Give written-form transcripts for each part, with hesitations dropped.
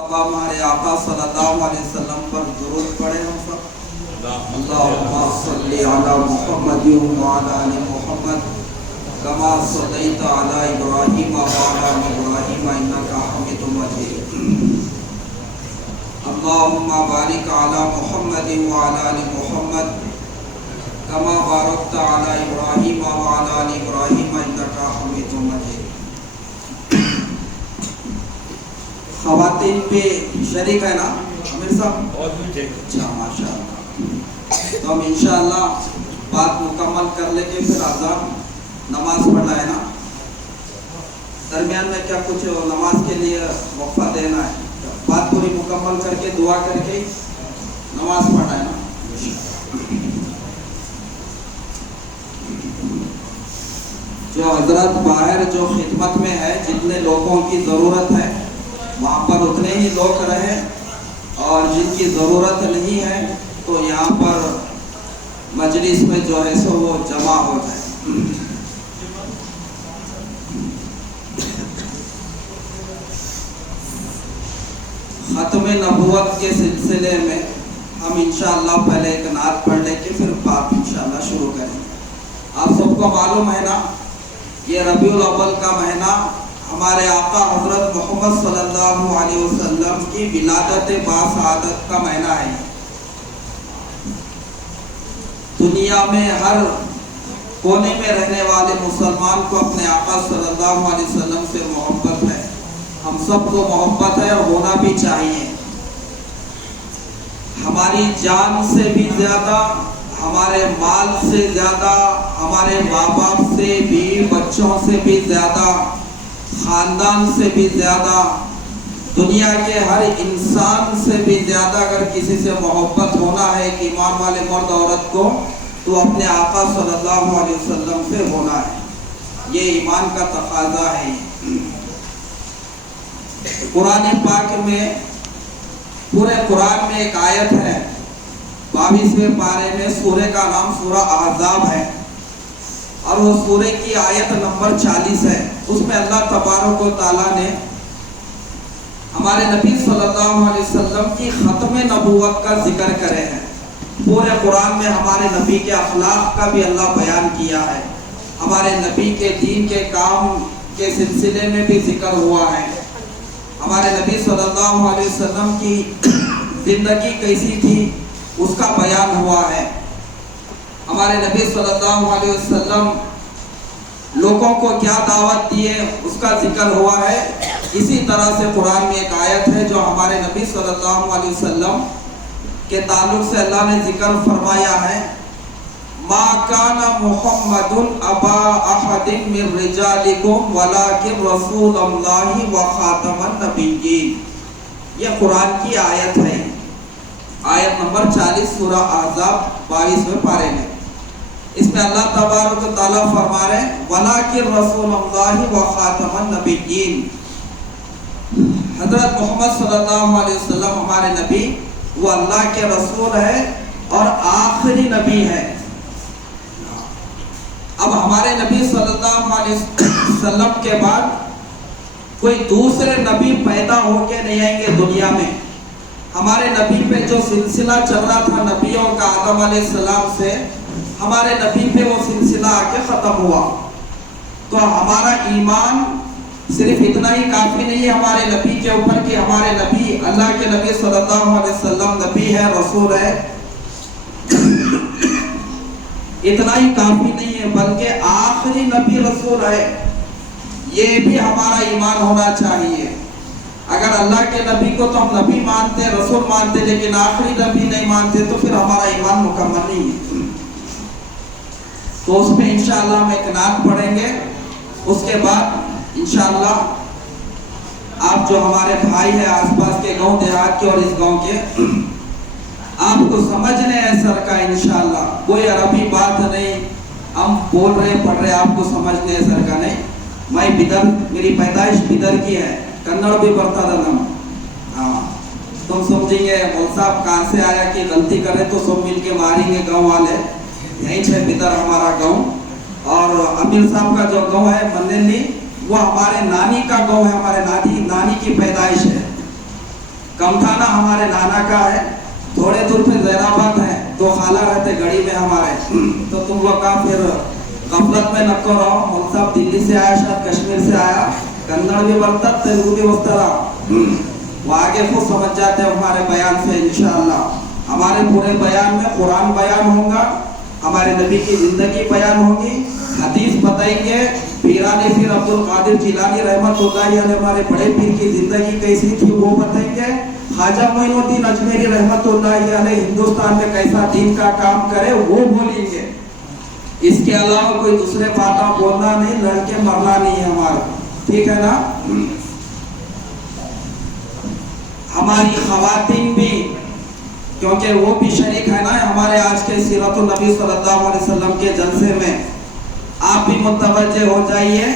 तब हमारे आका सल्लल्लाहु अलैहि वसल्लम पर दुरूद पढ़े हम सब। अल्लाहुम्मा सल्लि अला मुहम्मद व अला आलि मुहम्मद कमा सल्लैता अला इब्राहीम व अला आलि इब्राहीम इन्नका हमीदुम मजीद। अल्लाहुम्मा बारिक अला मुहम्मद व अला आलि मुहम्मद कमा बारकता अला इब्राहीम व अला आलि इब्राहीम इन्नका हमीदुम मजीद। ख़वातीन पे शरीक है ना आमिर साहब? अच्छा माशाअल्लाह। तो हम इंशाअल्लाह बात मुकम्मल कर लेंगे, फिर आज़ान नमाज पढ़ना है ना। दरमियान में क्या कुछ नमाज के लिए वक्फा देना है, बात पूरी मुकम्मल करके दुआ करके नमाज पढ़ना है ना। जो हजरत बाहर जो खिदमत में है, जितने लोगों की ज़रूरत है वहाँ पर उतने ही लोग रहें, और जिनकी ज़रूरत नहीं है तो यहाँ पर मजलिस में जो है सो वो जमा हो जाए। ख़त्म नबूवत के सिलसिले में हम इंशाअल्लाह पहले एक नात पढ़ लेंगे, फिर बात इंशाअल्लाह शुरू करेंगे। आप सबको मालूम है ना, ये रबीउल अव्वल का महीना हमारे आका हजरत मोहम्मद सल्लल्लाहु अलैहि वसल्लम की विलादत बासआदत का महीना है। दुनिया में हर कोने में रहने वाले मुसलमान को अपने आका सल्लल्लाहु अलैहि वसल्लम से मोहब्बत है। हम सबको मोहब्बत है और होना भी चाहिए। हमारी जान से भी ज़्यादा, हमारे माल से ज़्यादा, हमारे माँ बाप से भी, बच्चों से भी ज़्यादा, ख़ानदान से भी ज़्यादा, दुनिया के हर इंसान से भी ज़्यादा अगर किसी से मोहब्बत होना है एक ईमान वाले मर्द औरत को, तो अपने आका सल्लल्लाहु अलैहि वसल्लम से होना है। ये ईमान का तकाज़ा है। कुरान पाक में, पूरे कुरान में एक आयत है 22वें पारे में, सूरे का नाम सूरा अहज़ाब है और वो सूरे की आयत नंबर 40 है। उसमें अल्लाह तबारक व तआला ने हमारे नबी सल्लल्लाहु अलैहि वसल्लम की ख़त्म नबूवत का जिक्र करे हैं। पूरे कुरान में हमारे नबी के अखलाक का भी अल्लाह बयान किया है। हमारे नबी के दीन के काम के सिलसिले में भी जिक्र हुआ है। हमारे नबी सल्लल्लाहु अलैहि वसल्लम की ज़िंदगी कैसी थी उसका बयान हुआ है। हमारे नबी सल्लल्लाहु अलैहि वसल्लम लोगों को क्या दावत दिए उसका जिक्र हुआ है। इसी तरह से कुरान में एक आयत है जो हमारे नबी सल्लल्लाहु अलैहि वसल्लम के ताल्लुक से अल्लाह ने जिक्र फरमाया है, मा काना मुहम्मदुन अबा अहदिन मिन रिजालिकुम वलाकिन रसूलुल्लाहि व खातमन नबिय्यीन। ये कुरान की आयत है, आयत नंबर 40 सूरा अहज़ाब 22वें पारे में। इसमें अल्लाह तबारक व तआला फरमा रहे हैं, वलाकिन रसूलुल्लाहि व खातमन नबिय्यीन। हजरत मोहम्मद सल्लल्लाहु अलैहि वसल्लम हमारे नबी, वो अल्लाह के रसूल है और आखिरी नबी है। अब हमारे नबी सल्लल्लाहु अलैहि वसल्लम के बाद कोई दूसरे नबी पैदा होके नहीं आएंगे दुनिया में। हमारे नबी पे जो सिलसिला चल रहा था नबियों का आदम अलैहिस्सलाम से, हमारे नबी पे वो सिलसिला आके ख़त्म हुआ। तो हमारा ईमान सिर्फ इतना ही काफ़ी नहीं है हमारे नबी के ऊपर कि हमारे नबी, अल्लाह के नबी सल्लल्लाहु अलैहि वसल्लम नबी है, रसूल है, इतना ही काफ़ी नहीं है, बल्कि आखिरी नबी रसूल है। ये भी हमारा ईमान होना चाहिए। अगर अल्लाह के नबी को तो हम नबी मानते, रसूल मानते, लेकिन आखिरी नबी नहीं मानते तो फिर हमारा ईमान मुकम्मल नहीं है। तो उसमें इंशाअल्लाह हम एक नात पढ़ेंगे। उसके बाद इंशाअल्लाह आप जो हमारे भाई हैं आसपास के गांव देहात के और इस गांव के, आपको समझने है सर का इंशाअल्लाह, कोई अरबी बात नहीं, हम बोल रहे पढ़ रहे आपको समझने है सर का नहीं। मैं बिदर, मेरी पैदाइश बिदर की है, कन्नड़ भी पढ़ता था ना। हाँ, तुम समझेंगे मौल साहब कहाँ से आया कि गलती करे तो सब मिल के मारेंगे गाँव वाले। यहीं से बिदर हमारा गाँव, और अमीर साहब का जो गाँव है मन्नेली, वो हमारे नानी का गाँव है, हमारे नानी की पैदाइश है। कमठाना हमारे नाना का है, थोड़े दूर पे जैनाबाद है, तो खाला रहते गड़ी में हमारे। तो तुम लोग का फिर गफलत में नको रहो। हम सब दिल्ली से आया, शायद कश्मीर से आया, कन्नड़ भी बोलता, तेलुगु भी बोलता रहा। वो आगे खुद समझ जाते हैं हमारे बयान से इंशाअल्लाह। हमारे पूरे बयान में कुरान बयान होगा, हमारे नबी की जिंदगी बयान होगी, हदीस बताएंगे, पीरानी फिर अब्दुल कादिर जिलानी रहमतुल्लाह अलैह हमारे बड़े पीर की जिंदगी कैसी थी वो बताएंगे, ख्वाजा मोइनुद्दीन अजमेरी रहमतुल्लाह अलैह हिंदुस्तान में कैसा दीन का काम करे वो बोलेंगे। इसके अलावा कोई दूसरे बातें बोलना नहीं, लड़के मरना नहीं है हमारा, ठीक है ना। हमारी खवातीन भी, क्योंकि वो भी शरीक है ना हमारे आज के सीरतुन नबी सल्लल्लाहु अलैहि वसल्लम के जलसे में, आप भी मुतवज्जे हो जाइए,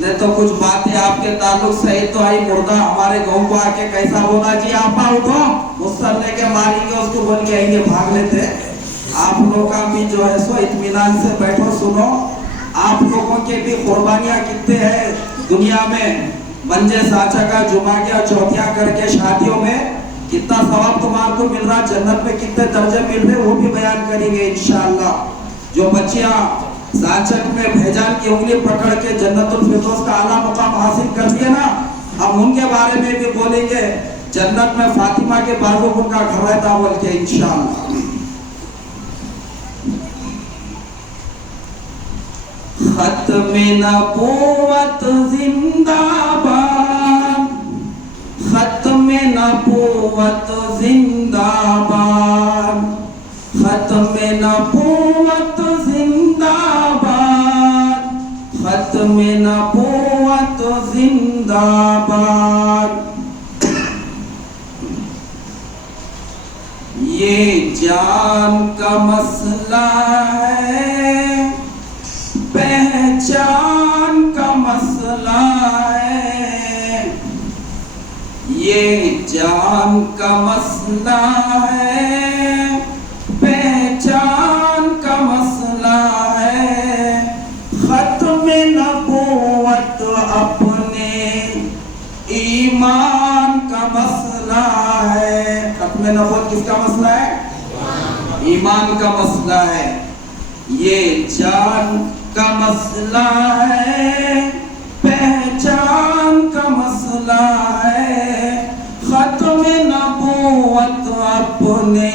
नहीं तो कुछ बातें आपके ताल्लुक से तो आई। मुर्दा हमारे गांव को आके कैसा बोला जी, आपा उठो, मुस्तर लेके मारेंगे उसको, बोल के आएंगे, भाग लेते। आप लोगों का भी जो है सो इत्मीनान से बैठो, सुनो। आप लोगों के भी कुर्बानियां कितने हैं दुनिया में, मंजे साचा का जुमा गया चौथिया करके शादियों में कितना सवाब तुम्हारे को मिल रहा, जन्नत में कितने दर्जे मिल रहे, वो भी बयान करेंगे इंशाअल्लाह। जो बच्चियां साचक में भेजान की उंगली पकड़ के जन्नतुल फिरदौस का आला मुकाम हासिल कर दिया ना, हम उनके बारे में भी बोलेंगे। जन्नत में फातिमा के बाजू उनका घर रहता बोल के इंशाअल्लाह। खत्मे नबूवत जिंदाबाद, खत्मे नबूवत जिंदाबाद, खत्मे नबूवत जिंदाबाद, खत्मे नबूवत जिंदाबाद। ये जान का मसला है, पहचान का मसला है, ये जान का मसला है, पहचान का मसला है। खत्मे नबूवत अपने ईमान का मसला है। खत्मे नबूवत किसका मसला है? ईमान का मसला है। ये जान का मसला है, पहचान का मसला है। खत्मे नबूवत अपने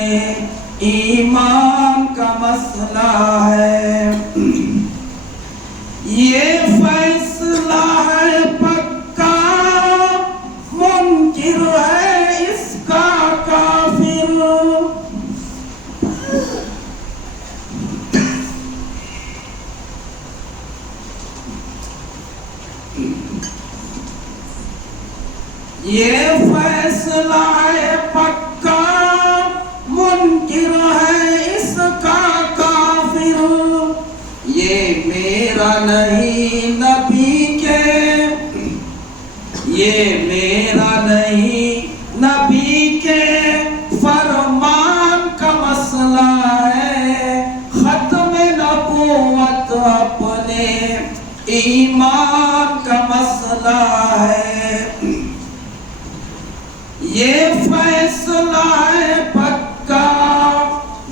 ईमान का मसला है। ये फैसला है पक्का, मुनकिर है इसका काफिर। ये फैसला है पक्का, मुनकिर है इसका काफिर। ये मेरा नहीं नबी के, ये मेरा नहीं नबी के फरमान का मसला है। खत्मे नबूवत अपने ईमान का मसला है। ये फैसला है पक्का,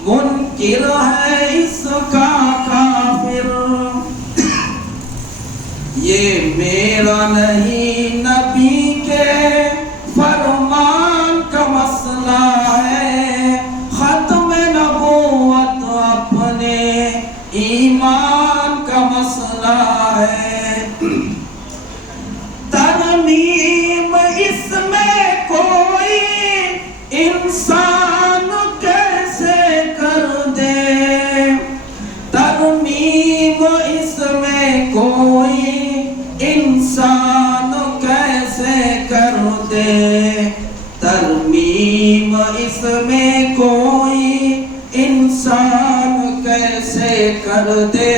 मुनकिर है इसका काफिर। ये मेरा नहीं नबी के फरमान का मसला है। खत्मे नबूवत अपने ईमान का मसला है। तरमीम इसमें कोई इंसान कैसे कर दे, तरमीम इसमें कोई इंसान कैसे कर दे, तरमीम इसमें कोई इंसान कैसे कर दे।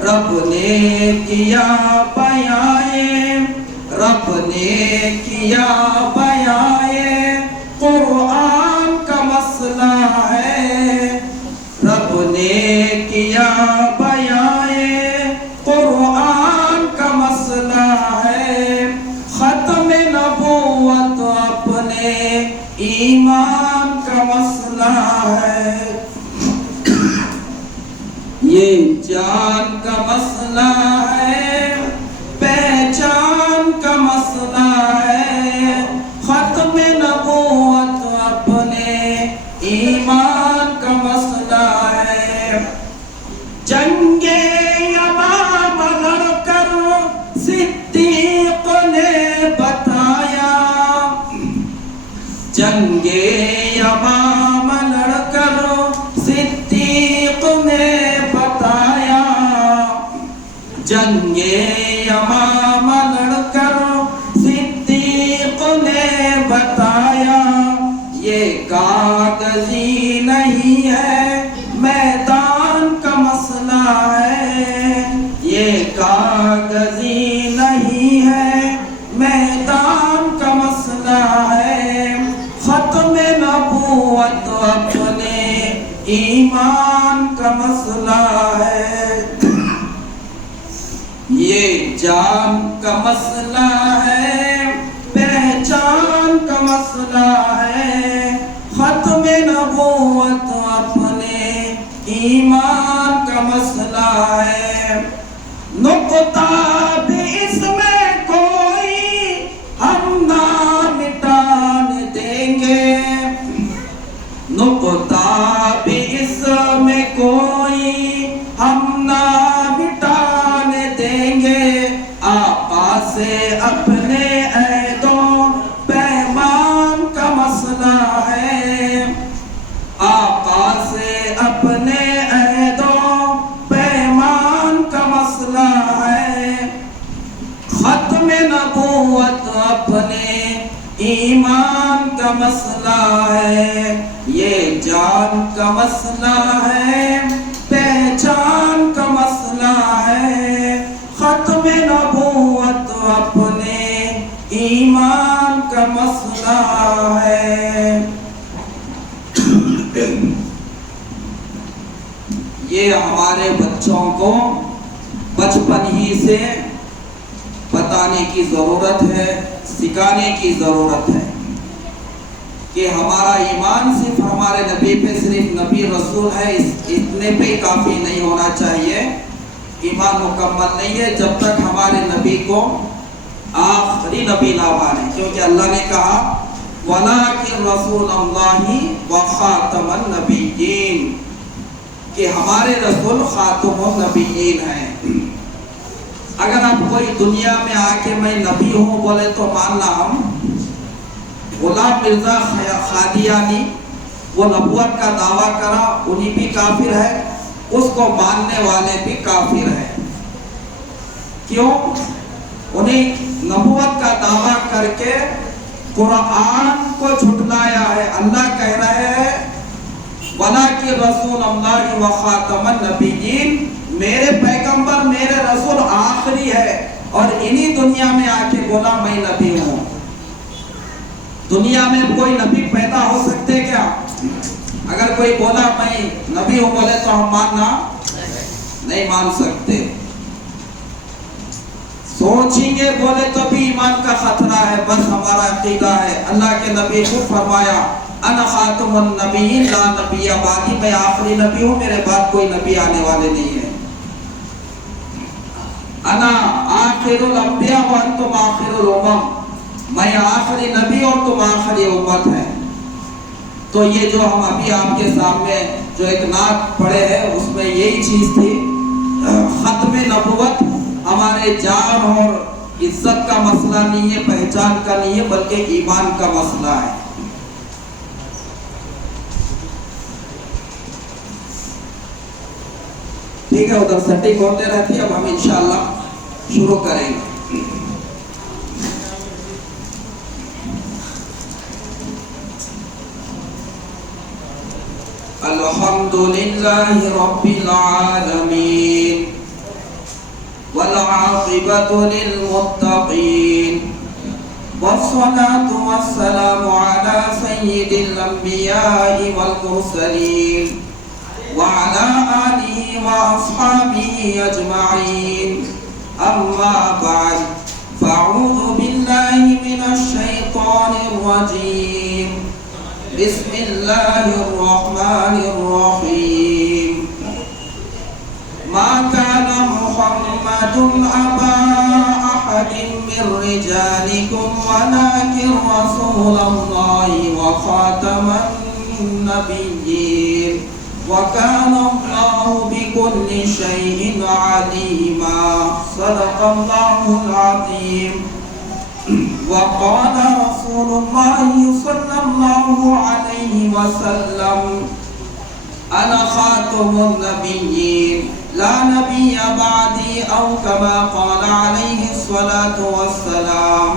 रब ने किया बयाए, रब ने किया बयाए, कुरान का मसला है। रब ने किया बयाए, कुरान का मसला है। खत्मे नबूवत अपने ईमान का मसला है, ये जान का मसला है, पहचान का मसला है, खत्म नबूवत अपने ईमान का मसला है। जंगे यमाम लड़कर सिद्दीक ने बताया, जंगे यमाम लड़कर सिद्दीक ने बताया, जंगे यमाम लड़कर सिद्दीक ने बताया, ये कागजी नहीं है मैदान का मसला है, ये कागजी नहीं है मैदान का मसला है, खत्म नबूवत अपने ईमान का मसला है, ये जान का मसला है, पहचान का मसला है, खत्म नबूवत अपने ईमान का मसला है। नुक्ता भी इसमें कोई हम ना मिटाने देंगे, नुक्ता भी इसमें कोई हम ना मिटाने देंगे, आपा से अपने ऐदों पैमान का मसला है, आपा से अपने ऐदों पैमान का मसला है, खत्म नबूवत अपने ईमान का मसला है, ये जान का मसला है, पहचान का मसला है, खत्म नबूवत अपने ईमान का मसला है। ये हमारे बच्चों को बचपन ही से बताने की जरूरत है, सिखाने की जरूरत है कि हमारा ईमान सिर्फ हमारे नबी पे, सिर्फ नबी रसूल है इतने पे काफी नहीं होना चाहिए। ईमान मुकम्मल नहीं है जब तक हमारे नबी को आखिरी नबी ना माने, क्योंकि अल्लाह ने कहा वलाकिन रसूलुल्लाहि व खातमुन नबिय्यीन, कि हमारे रसूल खातमुन नबिय्यीन हैं। अगर आप कोई दुनिया में आके मैं नबी हूँ बोले तो मानना, हम गुलाम मिर्जा खादियानी वो नबुवत का दावा करा, उन्हीं भी काफिर है, उसको मानने वाले भी काफिर है। क्यों? उन्हें नबुवत का दावा करके कुरान को झुटलाया है। अल्लाह कह रहे हैं वलाकिन रसूलुल्लाहि व खातमुन नबिय्यीन, मेरे पैगंबर मेरे रसूल आखिरी है, और इन्हीं दुनिया में आके बोला मैं नबी हूँ। दुनिया में कोई नबी पैदा हो सकते क्या? अगर कोई बोला मैं नबी हूँ बोले तो हम मानना नहीं मान सकते। सोचेंगे बोले तो भी ईमान का खतरा है, बस हमारा अकीदा है। अल्लाह के नबी को फरमाया अना खातमुन नबिय्यीन ला नबिय्य बादी, मैं आखिरी नबी हूँ, मेरे बाद कोई नबी आने वाले नहीं है। अना आखिरुल अंबिया व अंतुम आखिरुल उम्म, मैं आखिरी नबी और तुम आखिरी उम्मत है। तो ये जो हम अभी आपके सामने जो एक नात पढ़े हैं उसमें यही चीज थी, खत्म नबुवत हमारे जान और इज्जत का मसला नहीं है, पहचान का नहीं है, बल्कि ईमान का मसला है। ठीक है, उधर सेटिंग होते रहती है। अब हम इंशाअल्लाह शुरू करेंगे। अल्हम्दुलिल्लाहि रब्बिल आलमीन वल आक़िबतु लिल मुत्तक़ीन वस्सलातु वस्सलामु अला सय्यिदिल अंबिया'i वल मुरसलीन व अला आलिहि व अस्हाबिहि अजमईन। अम्मा बाद, फ़अऊज़ु बिल्लाहि मिनश शैतानिर रजीम। बिस्मिल्लाहिर रहमानिर रहीम। मा काना मुहम्मदुन अबा अहदिन मिर रिजालिकुम वलाकिन रसूलल्लाहि व खातमन नबिय्यीन व काना अल्लाहु बिकुल्लि शैइन अलीमा। सदक़ल्लाहुल अज़ीम। वक़ाल रसूलुल्लाहि सल्लल्लाहु अलैहि वसल्लम अना खातमुन नबिय्यीन ला नबिय्य बअदी औ कमा क़ाल अलैहि स्वलातु वस्सलाम।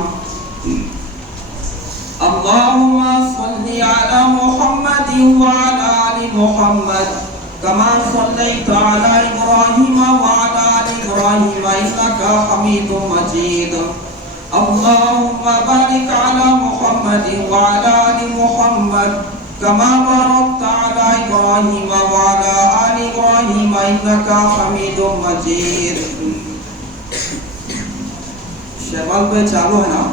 अल्लाहुम्मा सल्लि अला मुहम्मदिन व अला आलि मुहम्मद कमा सल्लैता अला इब्राहीम व अला आलि इब्राहीम इन्नका हमीदुम मजीद। अल्लाहुम्मा बारिक अला मुहम्मदिन व अला आलि मुहम्मद कमा बारकता अला इब्राहीम व अला आलि इब्राहीम इन्नका हमीदुम मजीद। शेबल पे चालू है ना?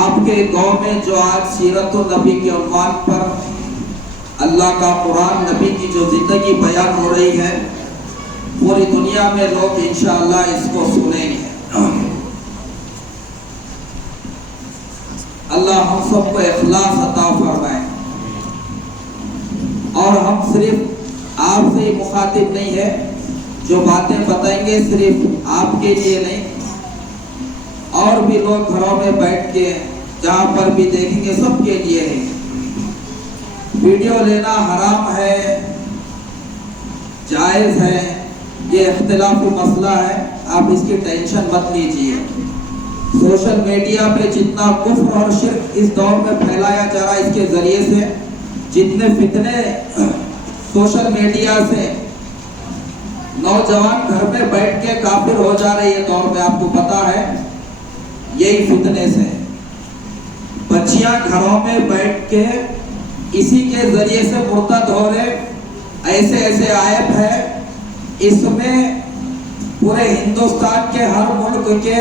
आपके गांव में जो आज सीरतुन नबी के उन्वान पर अल्लाह का कुरान नबी की जो जिंदगी बयान हो रही है, पूरी दुनिया में लोग इंशाअल्लाह इसको सुनेंगे। अल्लाह हम सबको इखलास अता फरमाए। और हम सिर्फ आपसे ही मुखातिब नहीं है, जो बातें बताएंगे सिर्फ आपके लिए नहीं, और भी लोग घरों में बैठ के जहां पर भी देखेंगे सबके लिए है। वीडियो लेना हराम है, जायज है, ये इख्तिलाफी मसला है, आप इसकी टेंशन मत लीजिए। सोशल मीडिया पे जितना कुफ्र और शिर्क इस दौर में फैलाया जा रहा है, इसके जरिए से जितने फितने सोशल मीडिया से नौजवान घर में बैठ के काफिर हो जा रहे हैं दौर में, आपको पता है, यही फितने से बच्चियां घरों में बैठ के इसी के जरिए से मुर्तद हो रहे। ऐसे ऐसे आयत है, इसमें पूरे हिंदुस्तान के हर मुल्क के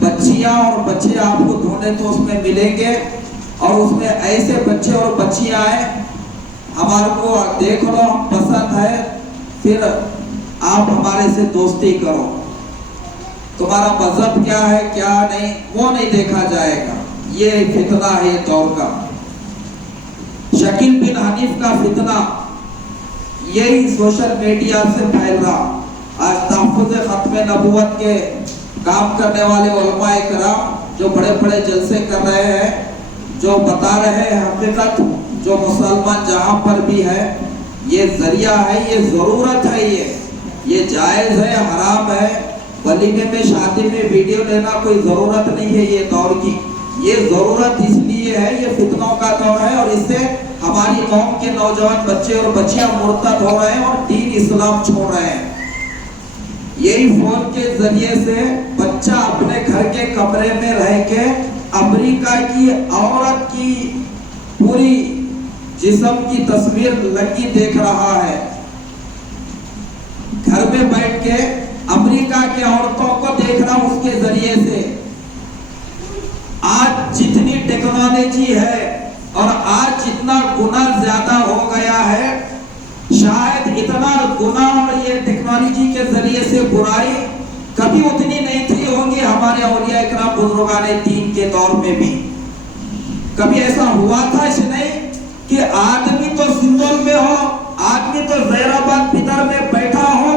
बच्चियां और बच्चे आपको ढूंढे तो उसमें मिलेंगे, और उसमें ऐसे बच्चे और बच्चियां आए, हमारे को देख लो, हम पसंद है, फिर आप हमारे से दोस्ती करो। तुम्हारा मजहब क्या है क्या नहीं वो नहीं देखा जाएगा। ये फितना है ये दौर का। शकील बिन हनीफ का फितना यही सोशल मीडिया से फैल रहा। आज तहफ़्फ़ुज़ ख़त्म नबूवत के काम करने वाले उलमाए किराम जो बड़े बड़े जलसे कर रहे हैं, जो बता रहे हैं हकीकत, जो मुसलमान जहां पर भी है, ये जरिया है, ये जरूरत है, ये जायज है, हराम है। वलीमे में शादी में वीडियो लेना कोई जरूरत नहीं है ये दौर की। ये जरूरत इसलिए है, ये फितनों का दौर है, और इससे हमारी कौम के नौजवान बच्चे और बच्चियां मुर्तद हो रहे हैं और दीन इस्लाम छोड़ रहे हैं। यही फोन के जरिए से बच्चा अपने घर के कमरे में रह के अमेरिका की औरत की पूरी जिस्म की तस्वीर लगी देख रहा है। घर में बैठ के अमेरिका के औरतों को देख रहा, उसके जरिए से आज जितनी टेक्नोलॉजी है और आज जितना गुना ज्यादा हो गया है, शायद इतना गुना और ये टेक्नोलॉजी के जरिए से बुराई कभी उतनी नहीं थी होंगी हमारे औलिया इकराम बुजुर्गाने दीन के दौर में भी। कभी ऐसा हुआ था इसलिए कि आदमी तो सिंदूर में हो, आदमी तो जैराबाद भीतर में बैठा हो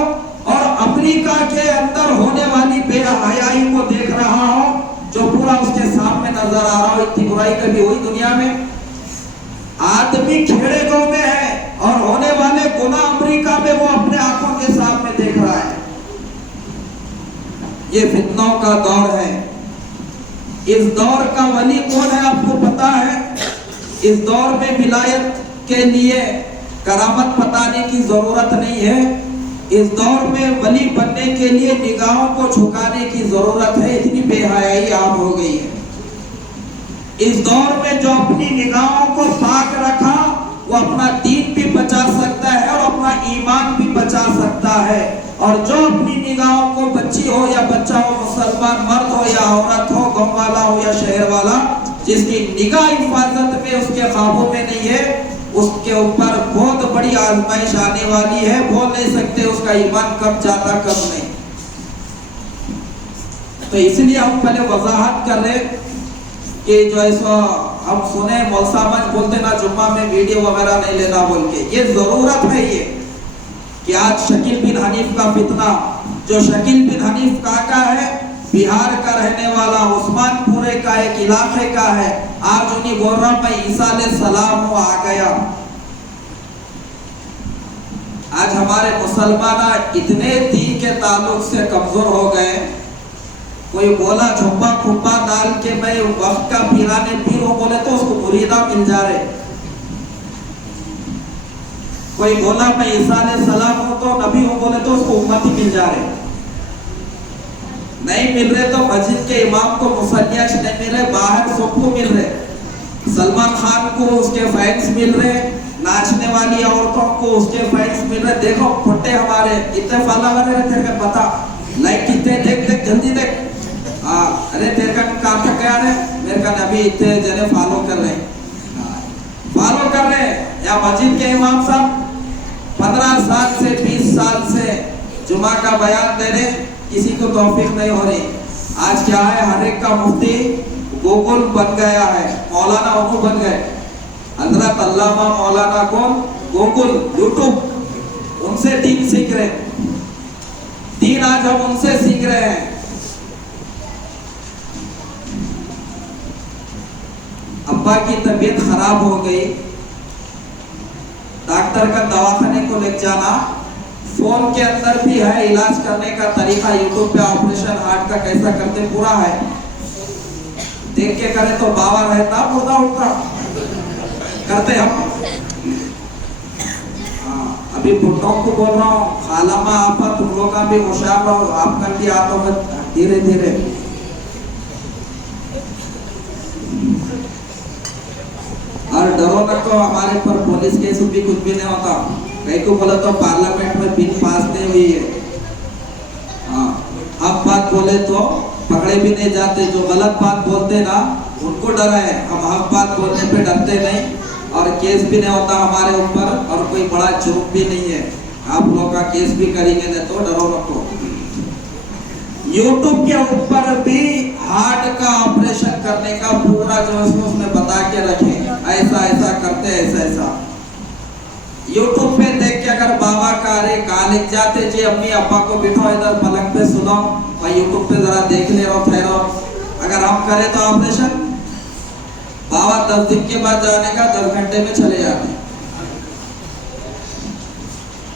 और अमेरिका के अंदर होने वाली बेहयाई को देख रहा हो, जो पूरा उसके सामने नजर आ रहा हो। इतनी बुराई कभी हुई दुनिया में? आदमी खेड़े गांव में है और होने वाले गुनाह अमेरिका में वो अपने आंखों के सामने देख रहा है। ये फितनों का दौर है। इस दौर का वली कौन है आपको पता है? इस दौर में विलायत के लिए करामत बताने की जरूरत नहीं है। इस दौर में वली बनने के लिए निगाहों को झुकाने की जरूरत है। इतनी बेहयाई आम हो गई है। इस दौर में जो अपनी निगाहों को पाक रखा वो अपना दीन भी बचा सकता है और अपना ईमान भी बचा सकता है। और जो अपनी निगाहों को, बच्ची हो या बच्चा हो, मुसलमान मर्द हो या औरत हो, गांव वाला हो या शहर वाला, जिसकी निगाह हिफाजत में, उसके काबू में नहीं है, उसके ऊपर बहुत बड़ी आजमाइश आने वाली है। बोल नहीं सकते उसका ईमान कब जाता कब नहीं। तो इसलिए हम पहले वजाहत कर रहे कि जो ऐसा हम सुने मौलसामज बोलते ना जुम्मा में वीडियो वगैरह नहीं लेना बोल के, ये जरूरत है ये कि आज शकील बिन हनीफ का फितना, जो शकील बिन हनीफ काका है, बिहार का रहने वाला, उस्मानपुरे का एक इलाके का है, आज उन्हीं बोल रहा मैं ईसा अलैहिस्सलाम हूं, आ गया। आज हमारे मुसलमान इतने दीन के ताल्लुक से कमजोर हो गए। कोई बोला झुब्बा खुब्बा डाल के मैं वक्त का पीराने पीर हूं बोले तो उसको मुरीदा मिल जा रहे। कोई बोला मैं ईसा अलैहिस्सलाम हूं तो नबी हूं बोले तो उसको उम्मती मिल जा रहे। नहीं मिल रहे तो मस्जिद के इमाम को मुसल्लियाश नहीं मिल रहे, बाहर सबको मिल रहे। सलमान खान को उसके फैंस मिल रहे, नाचने वाली औरतों को उसके फैंस मिल रहे। देखो फुट्टे हमारे इतने फॉलोवर है, तेरे को पता लाइक कितने, देख देख जल्दी देख। अरे तेरे का काम था क्या रे, मेरे का नबी इतने जने फॉलो कर रहे, फॉलो कर रहे। या मस्जिद के इमाम साहब 15 साल से 20 साल से जुमा का बयान दे रहे, किसी को तौफीक नहीं हो रही। आज क्या है, हर एक का मुफ्ती गूगल बन गया है, मौलाना उन्हों बन गए। हजरत अल्लामा मौलाना कौन, गूगल, यूट्यूब, उनसे दीन सीख रहे। दीन आज हम उनसे सीख रहे हैं। अब्बा की तबीयत खराब हो गई, डॉक्टर का दवाखाने को ले जाना, फोन के अंदर भी है इलाज करने का तरीका, यूट्यूब पे ऑपरेशन हार्ट का कैसा करते पूरा है, देख के करे तो बाबा रहता मुर्दा उठता करते हम। अभी बुढ़ों को बोल रहा हूँ, खालामा आपा तुम लोग का भी होशियार रहो, आपका भी हाथों में धीरे धीरे। और डरो न को, हमारे पर पुलिस केस भी कुछ भी नहीं होता। कहीं को बोला तो पार्लियामेंट में बिल पास नहीं हुई है, हम बात बोले तो पकड़े भी नहीं जाते। जो गलत बात बोलते ना उनको डर है, हम हक बात बोलने पे डरते नहीं, और केस भी नहीं होता हमारे ऊपर, और कोई बड़ा जुर्म भी नहीं है। आप लोग का केस भी करेंगे नहीं तो डरो नको। यूट्यूब के ऊपर भी हार्ट का ऑपरेशन करने का पूरा जो है उसने बता के रखे, ऐसा ऐसा करते, ऐसा ऐसा। यूट्यूब पे देख के अगर बाबा का अरे कॉलेज जाते जी अम्मी अब्बा को बिठो इधर पलंग पे सुनो, और यूट्यूब पे जरा देख ले रहो ठहरो, अगर हम करें तो ऑपरेशन, बाबा 10 दिन के बाद जाने का 10 घंटे में चले जाते।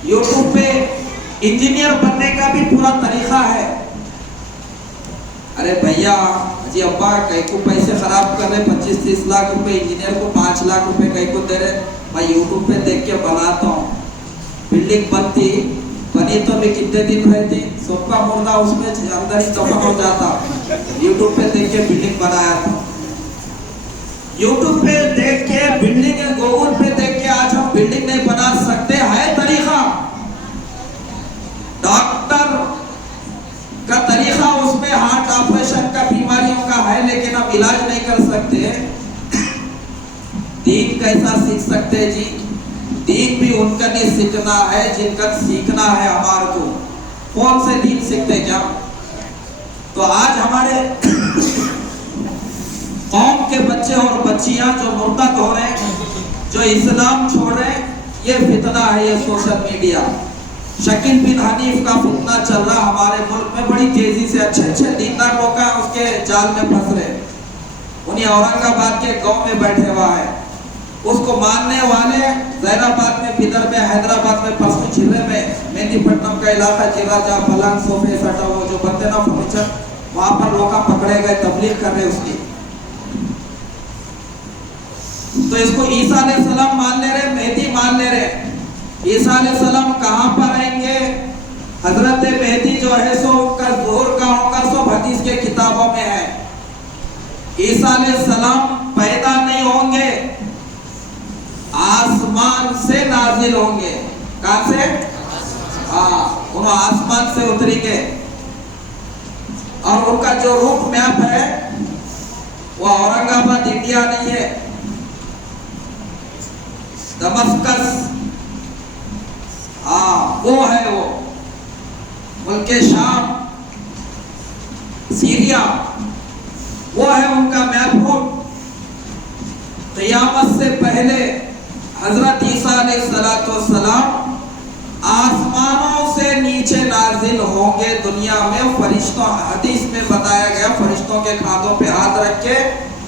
यूट्यूब पे इंजीनियर बनने का भी पूरा तरीका है। अरे भैया जी अब्बा कहीं को पैसे खराब कर रहे, 25-30 लाख रुपए, इंजीनियर को 5 लाख रुपए कहीं को दे रहे, मैं यूट्यूब पे देख के बनाता हूँ। बिल्डिंग बनती बनी तो भी कितने दिन रहती, सबका मुर्दा उसमें अंदर ही दफन हो जाता। यूट्यूब पे देख के बिल्डिंग बनाया था। यूट्यूब पे देख के बिल्डिंग, गूगल पे देख के आज हम बिल्डिंग नहीं बना सकते, है तरीका। डॉक्टर का तरीका उसमें हार्ट ऑपरेशन का बीमारियों का है, लेकिन हम इलाज नहीं कर सकते। दीन कैसा सीख सकते हैं जी, दीन भी उनका नहीं सीखना है जिनका सीखना है हमारे को। कौन से दीन सीखते क्या? तो आज हमारे कौम के बच्चे और बच्चियां जो मुर्तद हो रहे हैं, जो इस्लाम छोड़ रहे हैं, ये फितना है, ये सोशल मीडिया। शकील बिन हनीफ का फितना चल रहा हमारे मुल्क में बड़ी तेजी से। अच्छे अच्छे दीनदार लोग उसके जाल में फंस रहे, उन्हीं औरंगाबाद के गांव में बैठे हुआ है, उसको मानने वाले जैनाबाद में, बिदर में, हैदराबाद में, परसों जिले में, मेहंदीपट्टनम का इलाका जिला जहाँ पलंग सोफे सटा वो जो बनते ना फर्नीचर, वहां पर लोग पकड़े गए, तबलीग कर रहे उसकी। तो इसको ईसा अलैहिस्सलाम मान ले रहे, मेहदी मान ले रहे। ईसा अलैहिस्सलाम कहां पर आएंगे? हजरत मेहदी जो है सो उनका ज़ुहूर का होगा, सो हदीस के किताबों में है। ईसा अलैहिस्सलाम पैदा नहीं होंगे, आसमान आसमान से नाजिल होंगे। कहां से? हाँ, उन्होंने आसमान से उतरेंगे। और उनका जो रूट मैप है वो औरंगाबाद इंडिया नहीं है, दमस्कस, हाँ वो है, वो मुल्के शाम, सीरिया, वो है उनका मैप रूट। क़यामत से पहले हजरत ईसा अलैहिस्सलाम आसमानों से नीचे नाजिल होंगे दुनिया में। फरिश्तों, हदीस में बताया गया, फरिश्तों के खातों पे हाथ रख के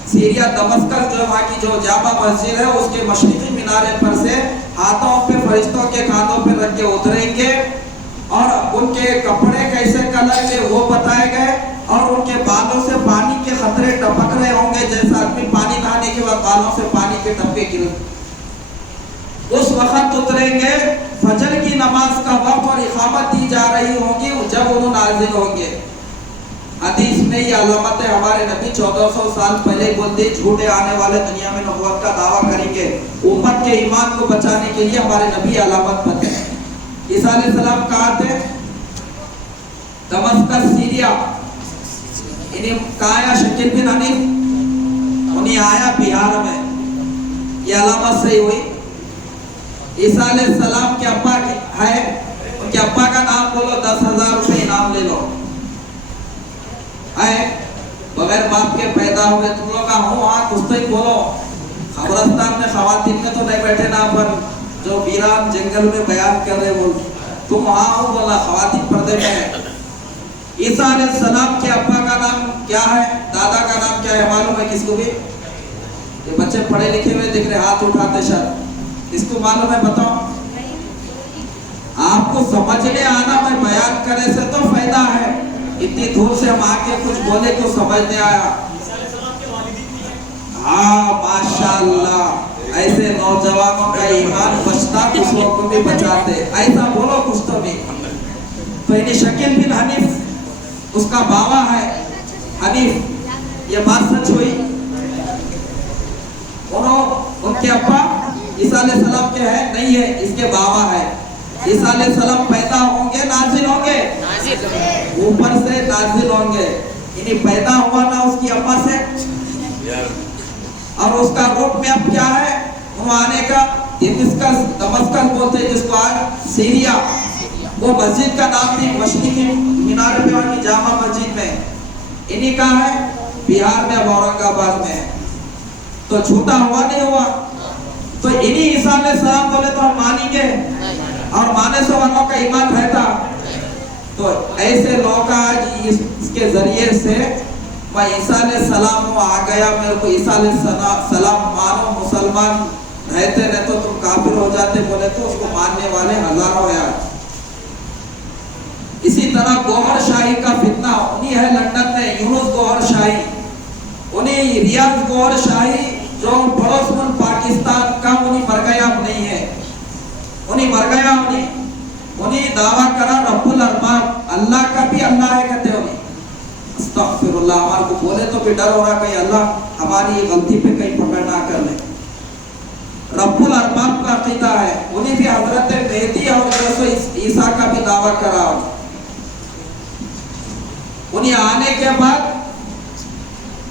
सीरिया दमस्कस जो वहाँ की जो जामा मस्जिद है उसके मशरिकी मीनारे पर से हाथों पे फरिश्तों के खातों पे रख के उतरेंगे। और उनके कपड़े कैसे कलर के वो बताए गए, और उनके बालों से पानी के खतरे टपक रहे होंगे, जैसा आदमी पानी नहाने के बाद बालों से पानी के टपके गिर। उस वक्त उतरेंगे, फजर की नमाज का वक्त और इकामत दी जा रही होगी जब उन्होंने नाजिल होंगे। हदीस में ये अलामत है, हमारे नबी 1400 साल पहले बोलते झूठे आने वाले दुनिया में नबूवत का दावा करेंगे। उम्मत के ईमान को बचाने के लिए हमारे नबी अलामत बताए। ईसा अलैहिस्सलाम कहाँ थे? Damascus, Syria. इन्हें कहा आया शकील बिन हनीफ, उन्हें आया बिहार में। ये अलामत सही हुई। ईसा अलैहिस्सलाम के अब्बा है, उनके अब्बा का नाम बोलो, 10,000 रुपए इनाम ले लो। है बगैर बाप के पैदा हुए, तुम लोग का हूँ हाँ कुछ तो ही बोलो। खबरस्तान में खवातीन में तो नहीं बैठे ना अपन, जो वीरान जंगल में बयान कर रहे बोल, तुम वहां हो बोला, खवातीन पर्दे में है। ईसा अलैहिस्सलाम के अब्बा का नाम क्या है, दादा का नाम क्या है मालूम है किसको भी? ये बच्चे पढ़े लिखे हुए दिख रहे, हाथ उठाते शायद, इसको मालूम है? बताओ। आपको समझने आना, मैं बयान करे से तो फायदा है, इतनी दूर से हम आके कुछ बोले तो समझने आया। हाँ माशाल्लाह, ऐसे नौजवानों का ईमान बचता, दूसरों को भी बचाते, ऐसा बोलो कुछ तो भी। तो इन्हें शकील बिन हनीफ उसका बाबा है, हनीफ, ये बात सच हुई। उनके अब्बा ईसा अलैहिस्सलाम के है नहीं है, इसके बाबा है। ईसा अलैहिस्सलाम पैदा होंगे, नाजिल होंगे, ऊपर से नाजिल होंगे। इन्हें पैदा हुआ ना उसकी अम्मा से, और उसका रूट में अब क्या है वहाँ आने का? दमस्कस बोलते हैं जिसको आज सीरिया। वो मस्जिद का नाम भी मशरिकी मीनार पे वाली जामा मस्जिद में, इन्हीं का है, बिहार में, औरंगाबाद में। तो झूठा हुआ नहीं हुआ? तो इन्हीं ईसा अलैहिस्सलाम बोले तो हम मानेंगे, और माने से वालों का ईमान रहता। तो ऐसे लोग आज इसके जरिए से मैं ईसा अलैहिस्सलाम आ गया, मेरे को ईसा अलैहिस्सलाम मानो, मुसलमान रहते रहे तो तुम काफिर हो जाते बोले तो उसको मानने वाले हजारों हैं आज। इसी तरह गौहर शाही का फितना उन्हीं है लंदन में, यूनुस गौहर शाही, उन्हीं रियाज गौहर शाही जो पड़ोस मुल्क पाकिस्तान का, उन्हीं मर गया नहीं है, उन्हीं मर गया, उन्हीं दावा करा रब्बुल अरबाब, अल्लाह का भी अल्लाह है कहते उन्हीं। अस्तगफिरुल्लाह, हमारे को बोले तो भी डर हो रहा कहीं अल्लाह हमारी गलती पे कहीं पकड़ ना कर ले। रब्बुल अरबाब का अकीदा है, उन्हीं भी हजरत मेहदी और ईसा का भी दावा करा। उन्हीं आने के बाद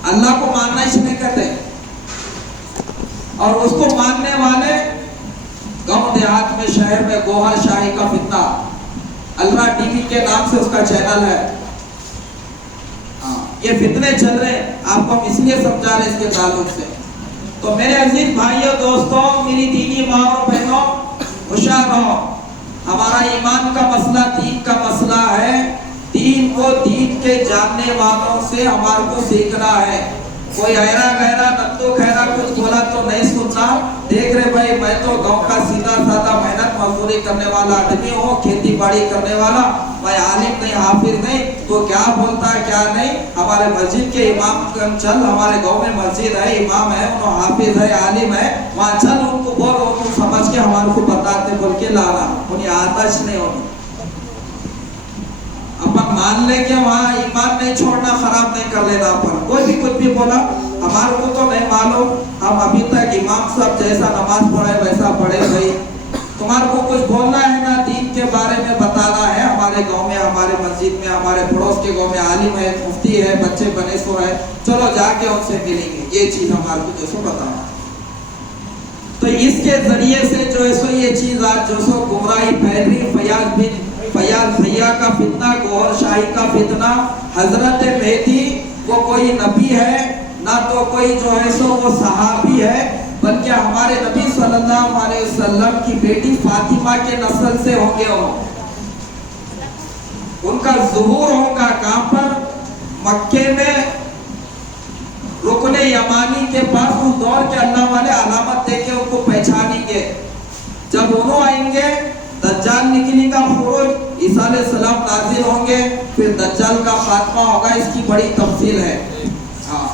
अल्लाह को मानना इसमें कहते, और उसको मानने वाले गांव देहात में, शहर में गौहर शाही का फितना, अल्लाह टीवी के नाम से उसका चैनल है। ये फितने चल रहे, आपको हम इसलिए समझा रहे इसके ताल्लुक से। तो मेरे अजीज भाइयों, दोस्तों, मेरी दीनी माँ और बहनों, होशियार रहो। हमारा ईमान का मसला दीन का मसला है। दीन को दीन के जानने वालों से हमारे को सीखना है। कोई हैरा गहरा नत्तो खैरा कुछ बोला तो नहीं सुनना। देख रहे भाई, मैं तो गांव का सीधा साधा मेहनत मजदूरी करने वाला आदमी हूँ, खेती बाड़ी करने वाला, मैं आलिम नहीं, हाफिज नहीं, तो क्या बोलता है क्या नहीं। हमारे मस्जिद के इमाम चल, हमारे गांव में मस्जिद है, इमाम है, उन्होंने हाफिज है, आलिम है, वहाँ चल, उनको बोल, उनको समझ के हमारे को बताते बोल के लाना, उन्हें आदत नहीं होनी। अपन मान ले के वहाँ ईमान नहीं छोड़ना, खराब नहीं कर लेना। अपन कोई भी कुछ भी बोला, हमारे हमारे को तो नहीं मालूम, हम अभी तक इमाम साहब जैसा नमाज पढ़े वैसा पढ़े भाई। तुम्हारे को कुछ बोलना है ना, दीन के बारे में बताना है। हमारे गांव में, हमारे मस्जिद में, हमारे पड़ोस के गांव में आलिम है, मुफ्ती है, बच्चे बने सो है, चलो जाके उनसे मिलेंगे, ये चीज हमारे को जो सो बताना। तो इसके जरिए से जो है सो ये चीज आज जो सो गुमराही फैल रही। फयाज भैया का फितना, गौहर शाही का फितना, हजरत मेहदी वो कोई नबी है ना तो कोई जो है सो वो सहाबी है, बल्कि हमारे नबी सल्लल्लाहु अलैहि वसल्लम की बेटी फातिमा के नस्ल से होंगे। उनका ज़ुहूर होगा कहां पर? मक्के में रुकने यमानी के पास। उस दौर के अल्लाह वाले अलामत देके उनको पहचानेंगे। जब उन्हों आएंगे, दज्जाल निकलेगा, खुरूज ईसा अलैहिस्सलाम नाजिल होंगे, फिर दज्जाल का खात्मा होगा। इसकी बड़ी तफसील है। हाँ,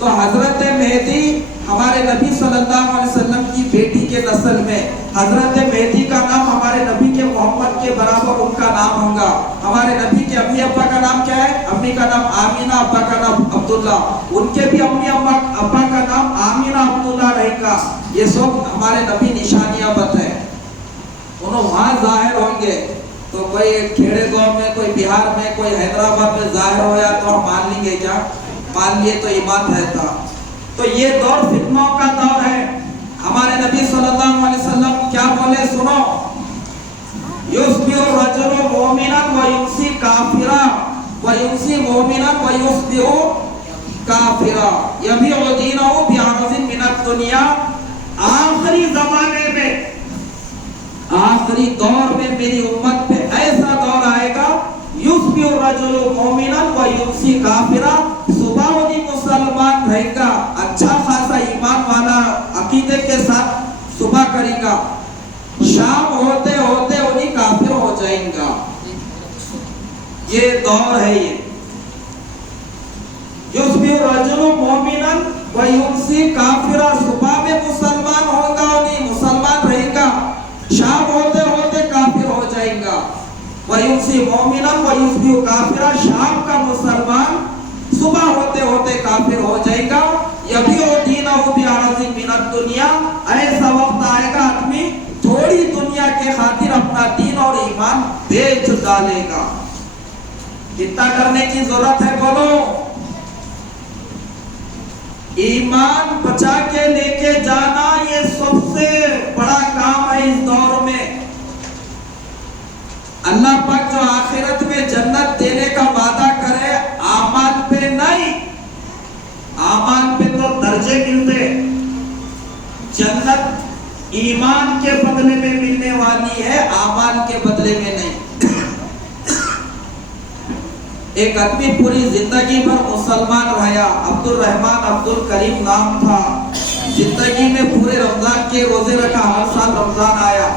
तो हजरत मेहदी हमारे नबी सल्लल्लाहु अलैहि वसल्लम की बेटी के नस्ल में, हजरत मेहदी का नाम हमारे नबी के मोहम्मद के बराबर उनका नाम होगा। हमारे नबी के अम्मी अब्बा का नाम क्या है? अम्मी का नाम आमीना, अब्बा का नाम अब्दुल्ला। उनके भी अम्मी अब्बा का नाम आमीना अब्दुल्ला रहेगा। ये सब हमारे नबी निशानियां बताए। उन्होंने वहां जाहिर होंगे। तो कोई खेड़े गांव में, कोई बिहार में, कोई हैदराबाद में जाहिर होया तो हम मान लेंगे क्या? मान लिए तो ईमान रहता। तो ये दौर फितनों का दौर है। हमारे नबी सल्लल्लाहु अलैहि वसल्लम क्या बोले सुनो, युस्बिहु रजुलु मुमिनन व युमसी काफिरा व युमसी मुमिनन व युस्बिहु काफिरा यबीउ दीनहु बिअरज़िन मिनद दुनिया। आखिरी जमाने में, आखिरी दौर में मेरी उम्मत पे ऐसा दौर आएगा, युस्बिहु रजुलु मुमिनन व युमसी काफिरा। सुबह वो मुसलमान रहेगा, अच्छा खासा ईमान वाला अकीदे के साथ सुबह करेगा, शाम होते होते उन्हीं काफिर हो जाएगा। ये दौर है। ये युस्बिहु रजुलु मुमिनन व युमसी काफिरा, सुबह में मुसलमान होगा, उन्हीं मुसलमान रहेगा, शाम होते होते काफिर हो जाएगा। व युमसी मुमिनन व युस्बिहु काफिरा, शाम का मुसलमान सुबह होते होते काफिर हो जाएगा। यबीउ दीनहु बिअरज़िन मिनद दुनिया, ऐसा वक्त आएगा आदमी थोड़ी दुनिया के खातिर अपना दीन और ईमान बेच डालेगा। कितना करने की जरूरत है बोलो? ईमान बचा के लेके जाना ये सबसे बड़ा काम है इस दौर में। अल्लाह पाक जो आखिरत में जन्नत देने का वादा करे, आमाल पे नहीं, आमाल पे तो दर्जे मिलते, जन्नत ईमान के बदले में मिलने वाली है, आमाल के बदले में नहीं। एक आदमी पूरी जिंदगी भर मुसलमान रहा, अब्दुल रहमान अब्दुल करीम नाम था। जिंदगी में पूरे रमजान के रोजे रखा, हर साल रमजान आया,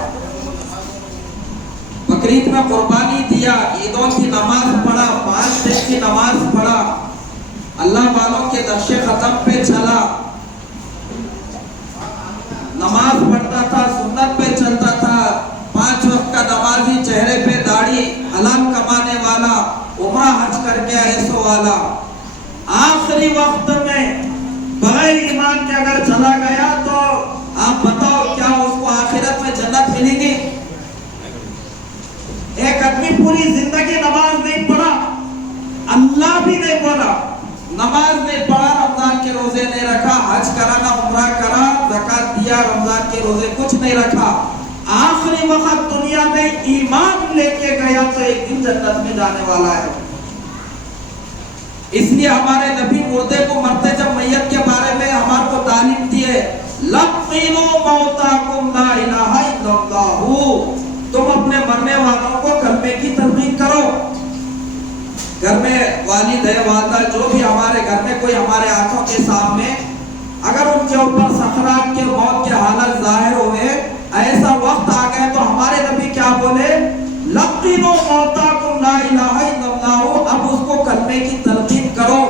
बकरीद में कुर्बानी दिया, ईदों की नमाज पढ़ा, 5 दिन की नमाज पढ़ा, अल्लाह वालों के नक्शे खत्म पे चला, नमाज पढ़ता था, सुन्नत पे चलता था, 5 वक्त का नमाजी, चेहरे पे दाढ़ी, हलाल कमाने वाला, उम्रा हज करके ऐसो वाला। आखिरी वक्त में बगैर ईमान के अगर चला गया तो आप बताओ क्या उसको आखिरत में जन्नत मिलेगी? एक आदमी पूरी जिंदगी नमाज नहीं पढ़ा, अल्लाह भी नहीं बोला, नमाज नहीं पढ़ा, रमजान के रोजे नहीं रखा, हज करा ना उम्रा करा, ज़कात दिया, रमजान के रोजे कुछ नहीं रखा, आखिरी वक्त दुनिया में ईमान लेके गया तो एक दिन जन्नत में जाने वाला है। इसलिए हमारे नबी मुर्दे को मरते जब मैयत के बारे में हमारे को तालीम दी है, लक़ीनु मौताकुम ला इलाहा इल्लल्लाहु, तुम अपने मरने वालों को कलमे की तलकीन करो। घर में वालिद है, वालिदा, जो भी हमारे घर में कोई हमारे आंखों के सामने अगर उनके ऊपर सकरात के मौत के हालत जाहिर हुए, ऐसा वक्त आ गए तो हमारे नबी क्या बोले? लक़ीनु मौताकुम ला इलाहा इल्लल्लाहु, अब उसको कलमे की तलकीन करो।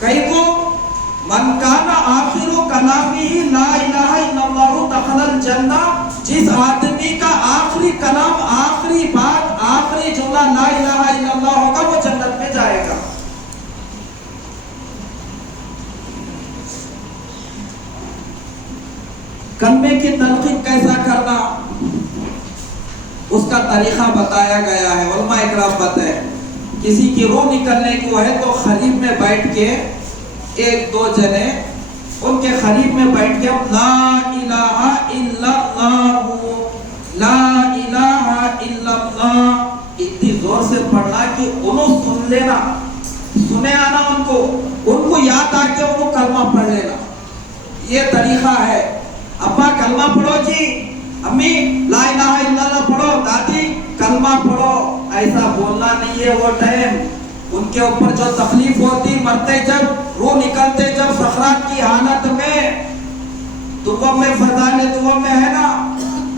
कहीं को मन काना आखिरु कलामिही ला इलाहा इल्लल्लाहु दखलल जन्नह, जिस आदमी का आखिरी कलाम, आखिरी बात, आखिरी जुमला ला इलाहा इल्लल्लाह होगा वो जन्नत में जाएगा। की तलकीन कैसा करना, उसका तरीका बताया गया है। उलमा इकराम बताए किसी की रूह निकलने को है तो करीब में बैठ के एक दो जने उनके करीब में बैठ के ला इलाहा इल्लल्लाह ला इलाहा इल्लल्लाह इतनी जोर से पढ़ना कि उन्होंने सुन लेना, सुने आना उनको याद आके उनको कलमा पढ़ लेना। ये तरीका है। अब्बा कलमा पढ़ो जी, अम्मी ला इलाहा इल्लल्लाह पढ़ो, दादी कलमा पढ़ो, ऐसा बोलना नहीं है। वो टाइम उनके ऊपर जो तकलीफ होती, मरते जब, रूह निकलते जब सकरात की हालत में, दुआ में फजाइल दुआ में है ना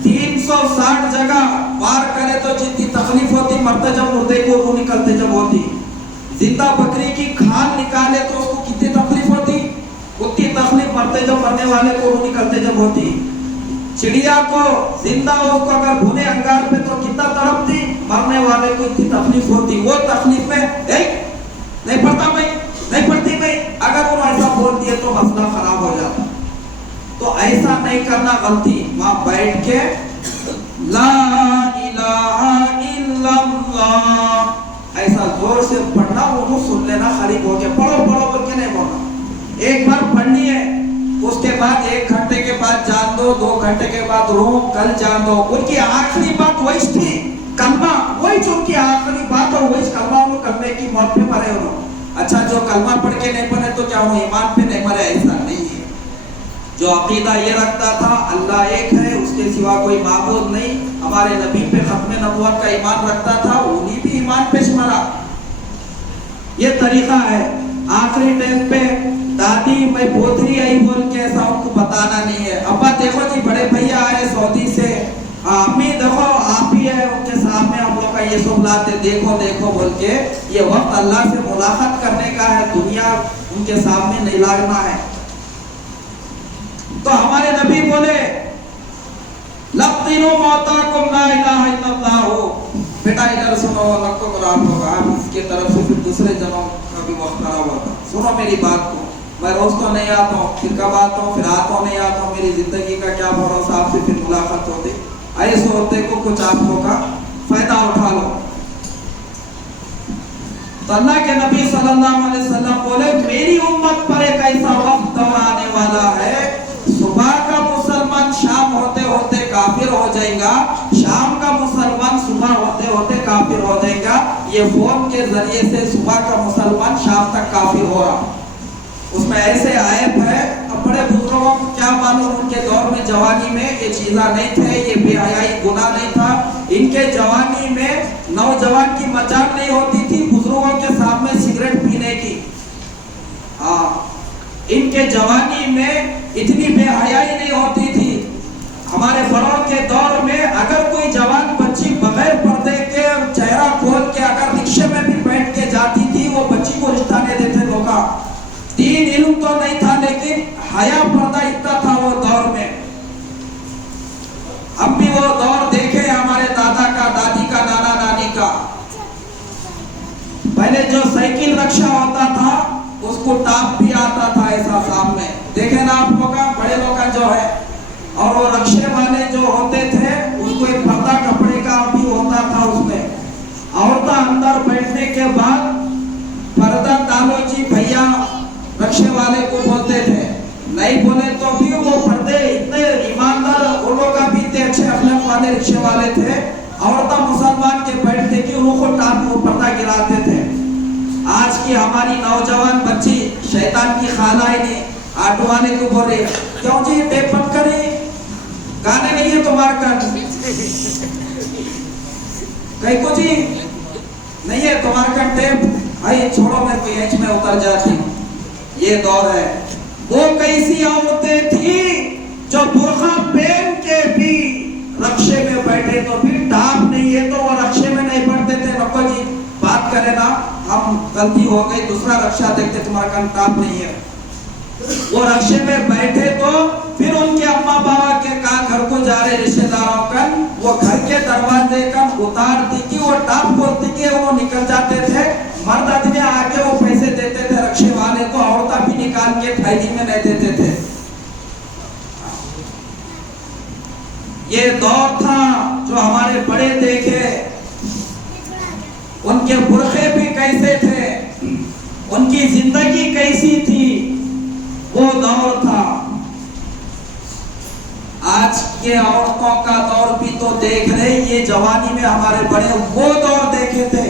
360 जगह वार करे तो जितनी तकलीफ होती, मरते जब मुर्दे को रूह निकलते जब होती, जिंदा बकरी की खाल निकाले तो उसको कितनी तकलीफ होती, उतनी तकलीफ मरते जब मरने वाले को रूह निकलते जब होती। चिड़िया को जिंदा उसको अगर भुने अंगार पे तो कितना तड़पती, मरने वाले को इतनी तकलीफ होती। वो तकलीफ में नहीं पढ़ता मैं, नहीं पढ़ती मैं, अगर वो ऐसा बोल दिए तो मसला खराब हो जाता। तो ऐसा नहीं करना, गलती वहां बैठ के ला इलाहा इल्लल्लाह ऐसा जोर से पढ़ना, वो सुन लेना, खरीब हो गया। पढ़ो पढ़ो बोल के नहीं बोलना। एक बार पढ़नी है, उसके बाद 1 घंटे के बाद जान दो, 2 घंटे के बाद रो, कल जान दो। उनकी आखिरी बात वही थी, कलमा, वही जो उनकी आखिरी बात, और वही कलमा वो करने की मौत पे मरे उन्होंने। अच्छा, जो कलमा पढ़ के नहीं पढ़े तो क्या वो ईमान पे नहीं मरे? ऐसा नहीं है। जो अकीदा ये रखता था अल्लाह एक है, उसके सिवा कोई माबूद नहीं, हमारे नबी पे खत्म नबुव्वत का ईमान रखता था, उन्हीं भी ईमान पे मरा। ये तरीका है। आखिरी टाइम पे दादी मैं पोतरी आई बोल के ऐसा उनको बताना नहीं है। अब्बा देखो जी बड़े भैया आए सऊदी से, अम्मी देखो आप ही है, उनके सामने हम लोग का ये सब लाते, देखो देखो बोल के। ये वक्त अल्लाह से मुलाकात करने का है, दुनिया उनके सामने नहीं लागना है। तो हमारे नबी बोले लक़िनु मौताकुम ला इलाहा इल्लल्लाह। बेटा इधर सुनो, लक्को रात होगा, इसके तरफ से फिर दूसरे जनों का भी वक्त खराब होता। सुनो मेरी बात को, मैं रोज तो नहीं आता हूँ, फिर कब आता हूँ, फिर आता हूँ नहीं आता हूँ, मेरी जिंदगी का क्या भरोसा, आपसे फिर मुलाकात होती। ऐसे होते को कुछ आपको का फायदा उठा लो। तो अल्लाह के नबी सल्लल्लाहु अलैहि वसल्लम बोले मेरी उम्मत पर एक ऐसा वक्त दौर आने वाला है, सुबह का मुसलमान शाम होते होते काफिर हो जाएगा, शाम का मुसलमान सुबह होते होते काफिर हो जाएगा। ये फोन के जरिए से सुबह का मुसलमान शाम तक काफिर हो रहा। उसमें ऐसे आयत है, अब बड़े बुजुर्गों को क्या मालूम, उनके दौर में जवानी में ये चीज़ा नहीं थे, ये बेहयाई गुनाह नहीं था। इनके जवानी में नौजवान की मजाक नहीं होती थी बुजुर्गों के सामने सिगरेट पीने की। हाँ, इनके जवानी में इतनी बेहयाई नहीं होती थी। हमारे बड़ों के दौर में अगर कोई जवान बच्ची बगैर पर्दे के चेहरा खोल के अगर रिक्शे में भी बैठ के जाती थी, वो बच्ची को रिश्ता नहीं देते लोग। दीन इल्म तो नहीं था, लेकिन हया पर्दा इतना था वो दौर में। अब भी वो दौर देखे हमारे दादा का, दादी का, नाना नानी का। पहले जो साइकिल रक्षा होता था उसको टाप भी आता था ऐसा सामने, देखे ना आप लोग का, बड़े लोग का जो है। और वो रक्षे वाले जो होते थे उसको एक पर्दा कपड़े का भी होता था, उसमें औरतें अंदर बैठने के बाद पर्दा डालो जी भैया, रक्षे वाले को बोलते थे। नहीं बोले तो भी वो पर्दे इतने ईमानदार, उन लोग का भी इतने अच्छे अखलाक वाले रिक्शे वाले थे। औरतें मुसलमान के बैठते कि उनको टाप वो पर्दा गिराते थे। आज की हमारी नौजवान बच्ची शैतान की खाला ही नहीं, ऑटो वाले को बोल रही है क्यों जी टेप बंद करी, गाने नहीं है तुम्हारे कान, कहीं को जी नहीं है तुम्हारे कान टेप, भाई छोड़ो मेरे को एच में उतर जाती। ये दौर है। वो कैसी औरतें थी जो बुर्खा पहन के भी रक्षे में बैठे तो भी टाप नहीं है तो वो रक्षे में नहीं बैठते थे। नक्को जी बात करे ना, हम गलती हो गई, दूसरा रक्षा देखते, तुम्हारा कान टाप नहीं है। वो रक्षे में बैठे तो फिर उनके अम्मा बाबा के कहा घर को जा रहे रिश्तेदारों का, वो घर के दरवाजे का उतारती कि वो टाप खोलती कि वो निकल जाते थे। मर्द आदमी आके वो पैसे देते थे रक्षे वाले को, औरतें भी निकाल के थैली में नहीं देते थे। ये दौर था जो हमारे बड़े देखे, उनके बुरखे भी कैसे थे, उनकी जिंदगी कैसी थी, वो दौर था। आज के औरतों का दौर भी तो देख रहे, ये जवानी में हमारे बड़े वो दौर देखे थे।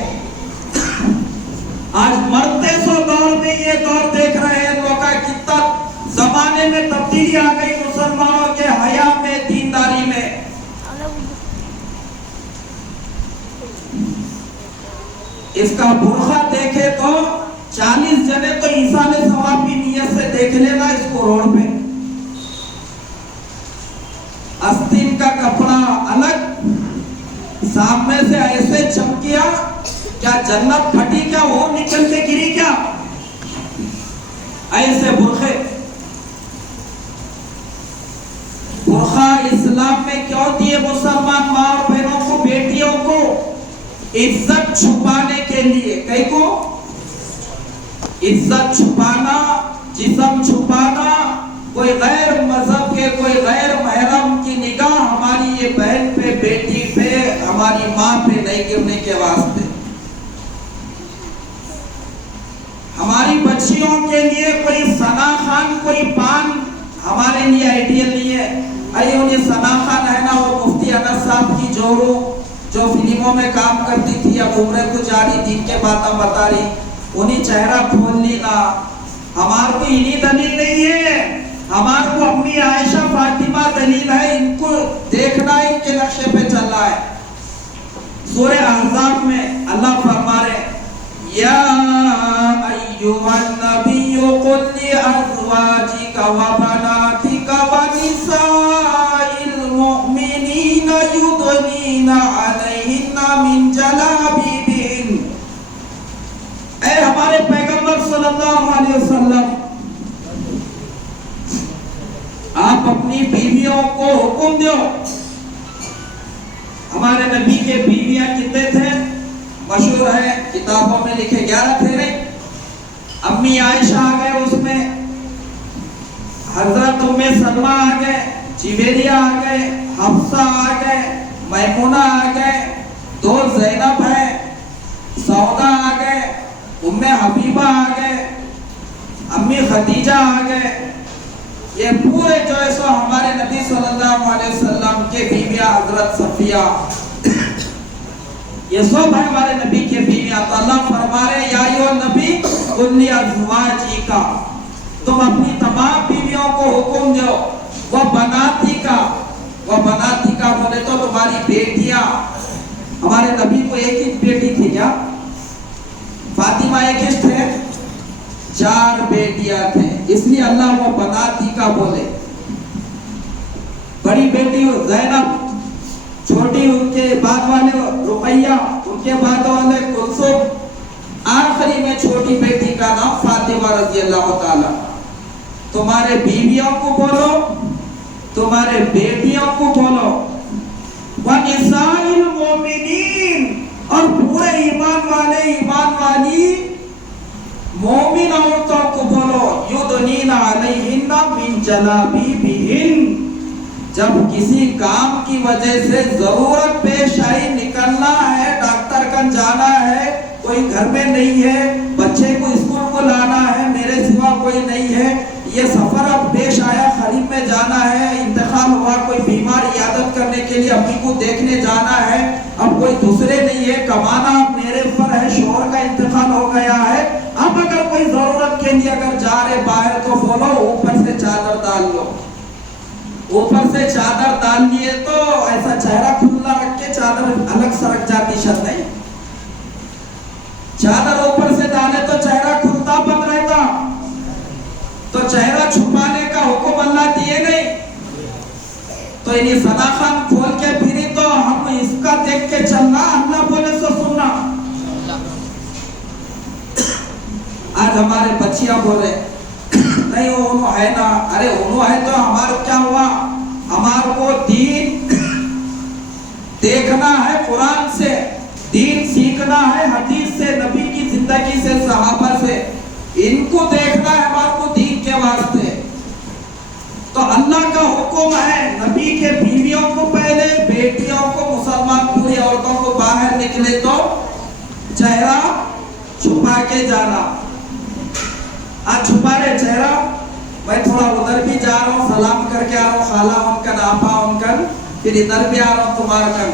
आज मरते सो दौर में ये दौर देख रहे हैं लोग। कितना जमाने में तब्दीली आ गई मुसलमानों के हया में, दीनदारी में। इसका बुरखा देखे तो 40 जने तो ईसा ने सवाब की नियत से देख लेना इसको रोड पे। आस्तीन का कपड़ा अलग, सामने से ऐसे चमकिया, क्या जन्नत फटी क्या, वो निकल के गिरी क्या, ऐसे बुरखे। बुरखा इस्लाम में क्यों दिए मुसलमान माँ और बहनों को, बेटियों को? इज्जत छुपाने के लिए। कई को इज्जत छुपाना, जिस्म छुपाना, कोई गैर मजहब के, कोई गैर महरम की निगाह हमारी ये बहन पे, बेटी पे, हमारी माँ पे नहीं गिरने के वास्ते। हमारी बच्चियों के लिए कोई सना खान, कोई पान हमारे लिए आइडियल नहीं है। अरे ये सना खान है ना, वो मुफ्ती अनस साहब की जोरू जो फिल्मों में काम करती थी, अब उम्र को जा रही, दिन के बातें बता रही, उन्हीं चेहरा खोल ली ना। हमारे को इन्हीं दलील नहीं है, हमारे को अपनी आयशा फातिमा दलील है। इनको देखना, इनके नक्शे पे चलना है। सूरह अहज़ाब में अल्लाह फरमा रहे, या अय्युहन नबिय्यु कुल लि अज़वाजिका व बनातिका व निसाइल मुमिनीना युदनीना अलैहिन्ना मिन जलाबिबिन। ऐ हमारे पैगंबर सल्लल्लाहु अलैहि वसल्लम, आप अपनी बीवियों को हुक्म दो। हमारे नबी के बीवियां कितने थे? मशहूर है, किताबों में लिखे 11 थे नहीं। अम्मी आयशा आ गए, उसमें हजरत उम्मे सलमा आ गए, जिवेरिया आ गए, हफ्सा आ गए, मैमुना आ गए, 2 ज़ैनब है, सौदा आ गए, उम्मे हबीबा आ गए, अम्मी खदीजा आ गए। ये पूरे जो है सो हमारे नबी सल्लल्लाहु अलैहि वसल्लम के बीवियां, हजरत सफिया, ये सब है हमारे नबी के बीवियां। तो अल्लाह फरमा रहे, या यो नबी कुल लि अज़वाजिका, तुम अपनी तमाम बीवियों को हुक्म दो। वह बनाती का बोले तो तुम्हारी बेटियां। हमारे नबी को एक ही बेटी थी क्या? फातिमा एक ही थे, 4 बेटियां थे, इसलिए अल्लाह वो बनाती का बोले। बड़ी बेटी ज़ैनब, छोटी उनके बाद वाले रुकैया, उनके बाद वाले कुलसुम, आखिरी में छोटी बेटी का नाम फातिमा रज़ी अल्लाह ताला। तुम्हारे बीवियों को बोलो, तुम्हारे बेटियों को बोलो, व निसाइल मोमिनीन, और पूरे ईमान वाले, ईमान वाली मोमिन औरतों को बोलो, युदनीना अलैहिन्ना मिन जलाबिबिहिन। जब किसी काम की वजह से जरूरत पेश आई, निकलना है, डॉक्टर कन जाना है, कोई घर में नहीं है, बच्चे को स्कूल को लाना है, मेरे सिवा कोई नहीं है, ये सफर अब पेश आया, खरीब में जाना है, इंतकाल हुआ, कोई बीमार इयादत करने के लिए अम्मी को देखने जाना है, अब कोई दूसरे नहीं है, कमाना अब मेरे ऊपर है, शोहर का इंतकाल हो गया है। अब अगर कोई जरूरत के लिए अगर जा रहे बाहर, तो बोलो ऊपर से चादर डाल लो। ऊपर से चादर डाल लिए तो ऐसा चेहरा खुला रख के चादर अलग सरक जाती, शर्त नहीं। चादर ऊपर से डाले तो चेहरा खुलता बंद रहता, तो चेहरा छुपाने का हुक्म अल्लाह दिए नहीं। तो इन्हीं सदाखान खोल के फिरी तो हम इसका देख के चलना, अल्लाह बोले तो सुनना। आज हमारे बच्चियां बोले नहीं वो है ना, अरे वो है तो हमारा क्या हुआ? हमारे को दीन देखना है, कुरान से दीन सीखना है, हदीस से, नबी की जिंदगी से, सहाबा से, इनको देखना है हमारे को दीन के वास्ते। तो अल्लाह का हुक्म है नबी के बीवियों को पहले, बेटियों को, मुसलमान पूरी औरतों को बाहर निकले तो चेहरा छुपा के जाना। आज छुपा रहे चेहरा, मैं थोड़ा उधर भी जा रहा हूँ, सलाम करके आ रहा हूँ, खाला उनकन, आपा उनकन, फिर इधर भी आ रहा हूँ तुम्हारा कन।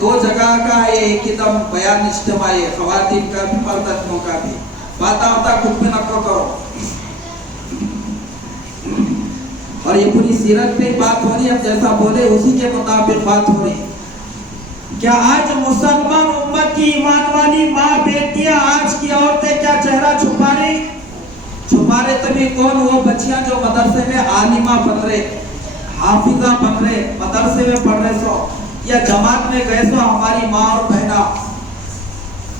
दो जगह का ये एकदम बयान इज्तिमा है, खवातीन का भी मर्दों का भी। बाता होता खुद में नको करो। और ये पूरी सीरत पे बात हो रही है, अब जैसा बोले उसी के मुताबिक बात हो रही है। क्या आज मुसलमान उम्मत की ईमान वाली माँ बेटियां, आज की औरतें क्या चेहरा छुपा रही? छुपा रहे तभी कौन? वो बच्चियां जो मदरसे में आलिमा बन रहे, हाफिजा बन रहे, मदरसे में पढ़ रहे सो या जमात में गए सो, हमारी माँ और बहना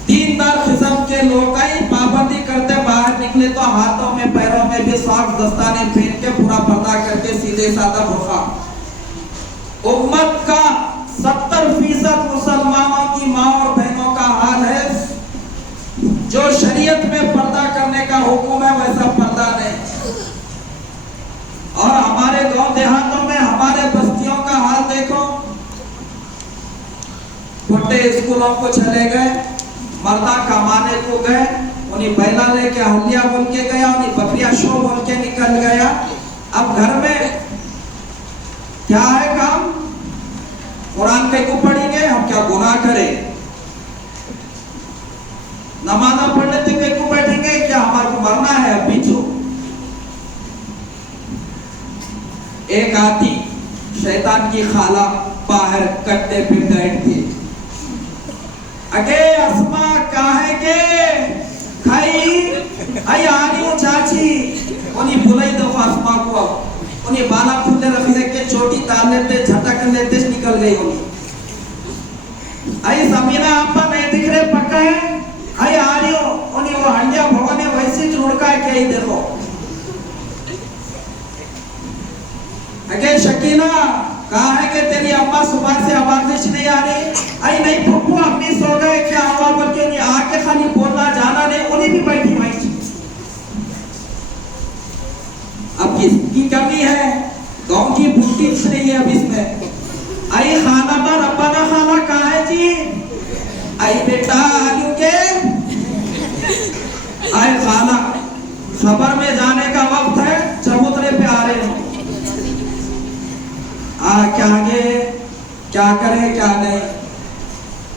दीनदार किस्म के लोग का ही पाबंदी करते, बाहर निकले तो हाथों में पैरों में भी सॉक्स दस्ताने पहन के पूरा पर्दा करके सीधे साधा बुर्का। उम्मत का 70% मुसलमानों की माँ और बहनों का हाल है, जो शरीयत में पर्दा करने का हुक्म है वैसा पर्दा नहीं। और हमारे गांव देहातों में, हमारे बस्तियों का हाल देखो, छोटे स्कूलों को चले गए, मर्दा कमाने को गए, उन्हें बैला लेके हलिया बोल के गया, उन्हें बकरिया शो बोल के निकल गया। अब घर में क्या है काम? कुरान पे को पढ़ेंगे, हम क्या गुनाह करें? नमाज़ पढ़ने पे को बैठेंगे, क्या हमारे को मरना है? अब पीछो एक आती शैतान की खाला बाहर कट्टे पे बैठ थी। अगे अस्मा काहे के खाई आई आनी हो चाची, उन्हें बुलाई दो अस्मा को, उन्हें बाला खुले रख लेके चोटी डाल लेते, झटक लेते, निकल गई उन्हें। आई समीना आपा नहीं दिख रहे, पक्का है? आई आ रही हो, उन्हें वो हंडिया भगवान वैसे जोड़का है क्या? ही देखो अगे शकीला कहा है कि तेरी अम्मा सुबह से आवाज़ नहीं आ रही? आई नहीं पप्पू, अम्मी सो गए क्या हुआ? बल्कि उन्हें आके खाली बोलना जाना नहीं, उन्हें भी बैठी वहीं। अब किसकी कमी है? गांव की बुट्टी नहीं है अब इसमें। आई खाना पर अपना खाना कहा है जी? आई बेटा आलू के आई खाना, सफर में जाने का वक्त है, चबूतरे पे आ रहे हो। क्या आगे क्या करे क्या नहीं?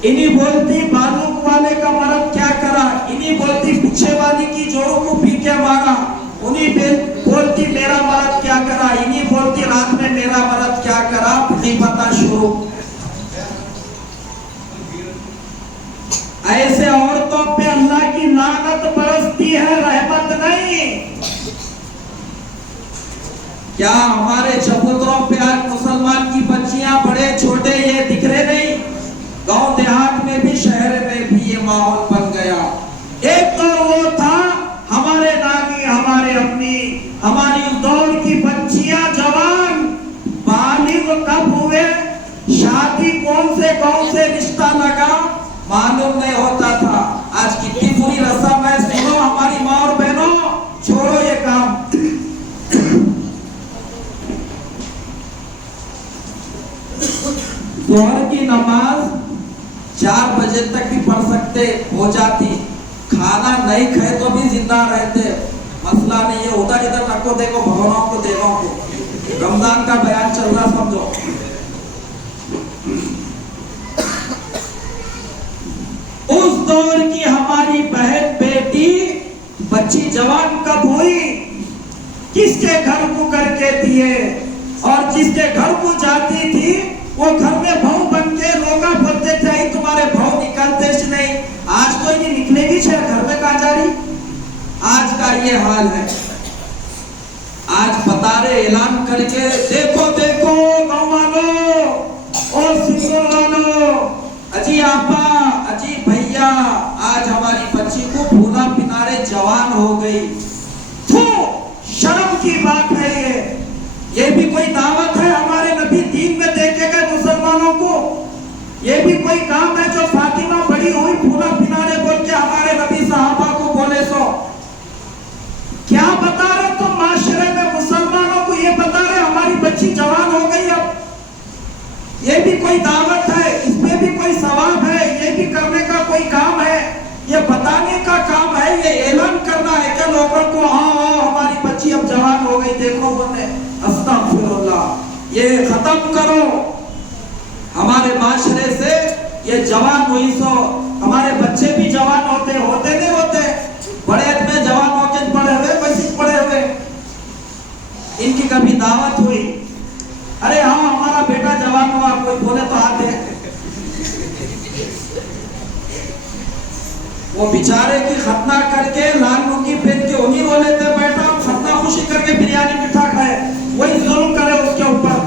इन्हीं बोलती बालूक वाले का मर्द क्या करा, इन्हीं बोलती पीछे वाली की जोड़ों को पी के मारा, उन्हीं बोलती मेरा मर्द क्या करा, इन्हीं बोलती रात में मेरा मर्द क्या करा। नहीं पता शुरू। ऐसे औरतों पे अल्लाह की लानत बरसती है, रहमत नहीं। क्या हमारे चबूतरों पे आज मुसलमान की बच्चियां, बड़े छोटे, ये दिख रहे नहीं? गांव देहात में भी, शहर में भी ये माहौल बन गया। एक तो वो था हमारे नानी, हमारे अम्मी, हमारी दौर की बच्चियां जवान बालिग कब हुए, शादी कौन से रिश्ता लगा मालूम नहीं होता था। आज कितनी बुरी रस्म है, सुनो हमारी माँ और बहनों, छोड़ो ये काम। जोहर की नमाज 4 बजे तक भी पढ़ सकते हो जाती, खाना नहीं खाए तो भी जिंदा रहते, मसला नहीं है। उधर इधर रखो, देखो भगवानों को, देखो को रमजान का बयान चल रहा, समझो। उस दौर की हमारी बहन, बेटी, बच्ची जवान कब हुई? किसके घर को करके दिए, और जिसके घर को जाती थी वो घर में भाव बन के लोग बोलते थे तुम्हारे भाव निकलते नहीं। आज तो नहीं निकलेगी, घर में कहा जा रही। आज का ये हाल है। आज बता रहे ऐलान करके, देखो देखो गाँव वालों और सिंगों वालों, अजी आपा, अजी भैया, आज हमारी बच्ची को भूना पिनारे जवान हो गई। तो शर्म की बात है ये भी कोई दावत है? हमारे नबी दीन में देखे गए मुसलमानों को ये भी कोई काम है जो फातिमा बड़ी हुई भूना पिनारे बोल के हमारे नबी साहबा को बोले? सो क्या बता रहे तुम? माशरे में मुसलमानों को ये बता रहे ये भी कोई दावत है, इसमें भी कोई सवाब है, ये भी करने का कोई काम है, ये बताने का काम है, ये ऐलान करना है कि लोगों को हाँ हमारी बच्ची अब जवान हो गई, देखो बोले अस्तगफिरुल्लाह, ये खत्म करो हमारे माशरे से, ये जवान हुई सो हमारे बच्चे भी जवान होते नहीं होते, बड़े में जवान होके पड़े हुए बच्चे पड़े हुए, इनकी कभी दावत हुई, अरे हाँ हमारा बेटा जवान हुआ, कोई बोले तो आते वो बेचारे की खतना करके लाल लुंगी पहन के उन्हीं बोले थे बेटा खतना खुशी करके बिरयानी मीठा खाए, वही जुल्म करे उसके ऊपर।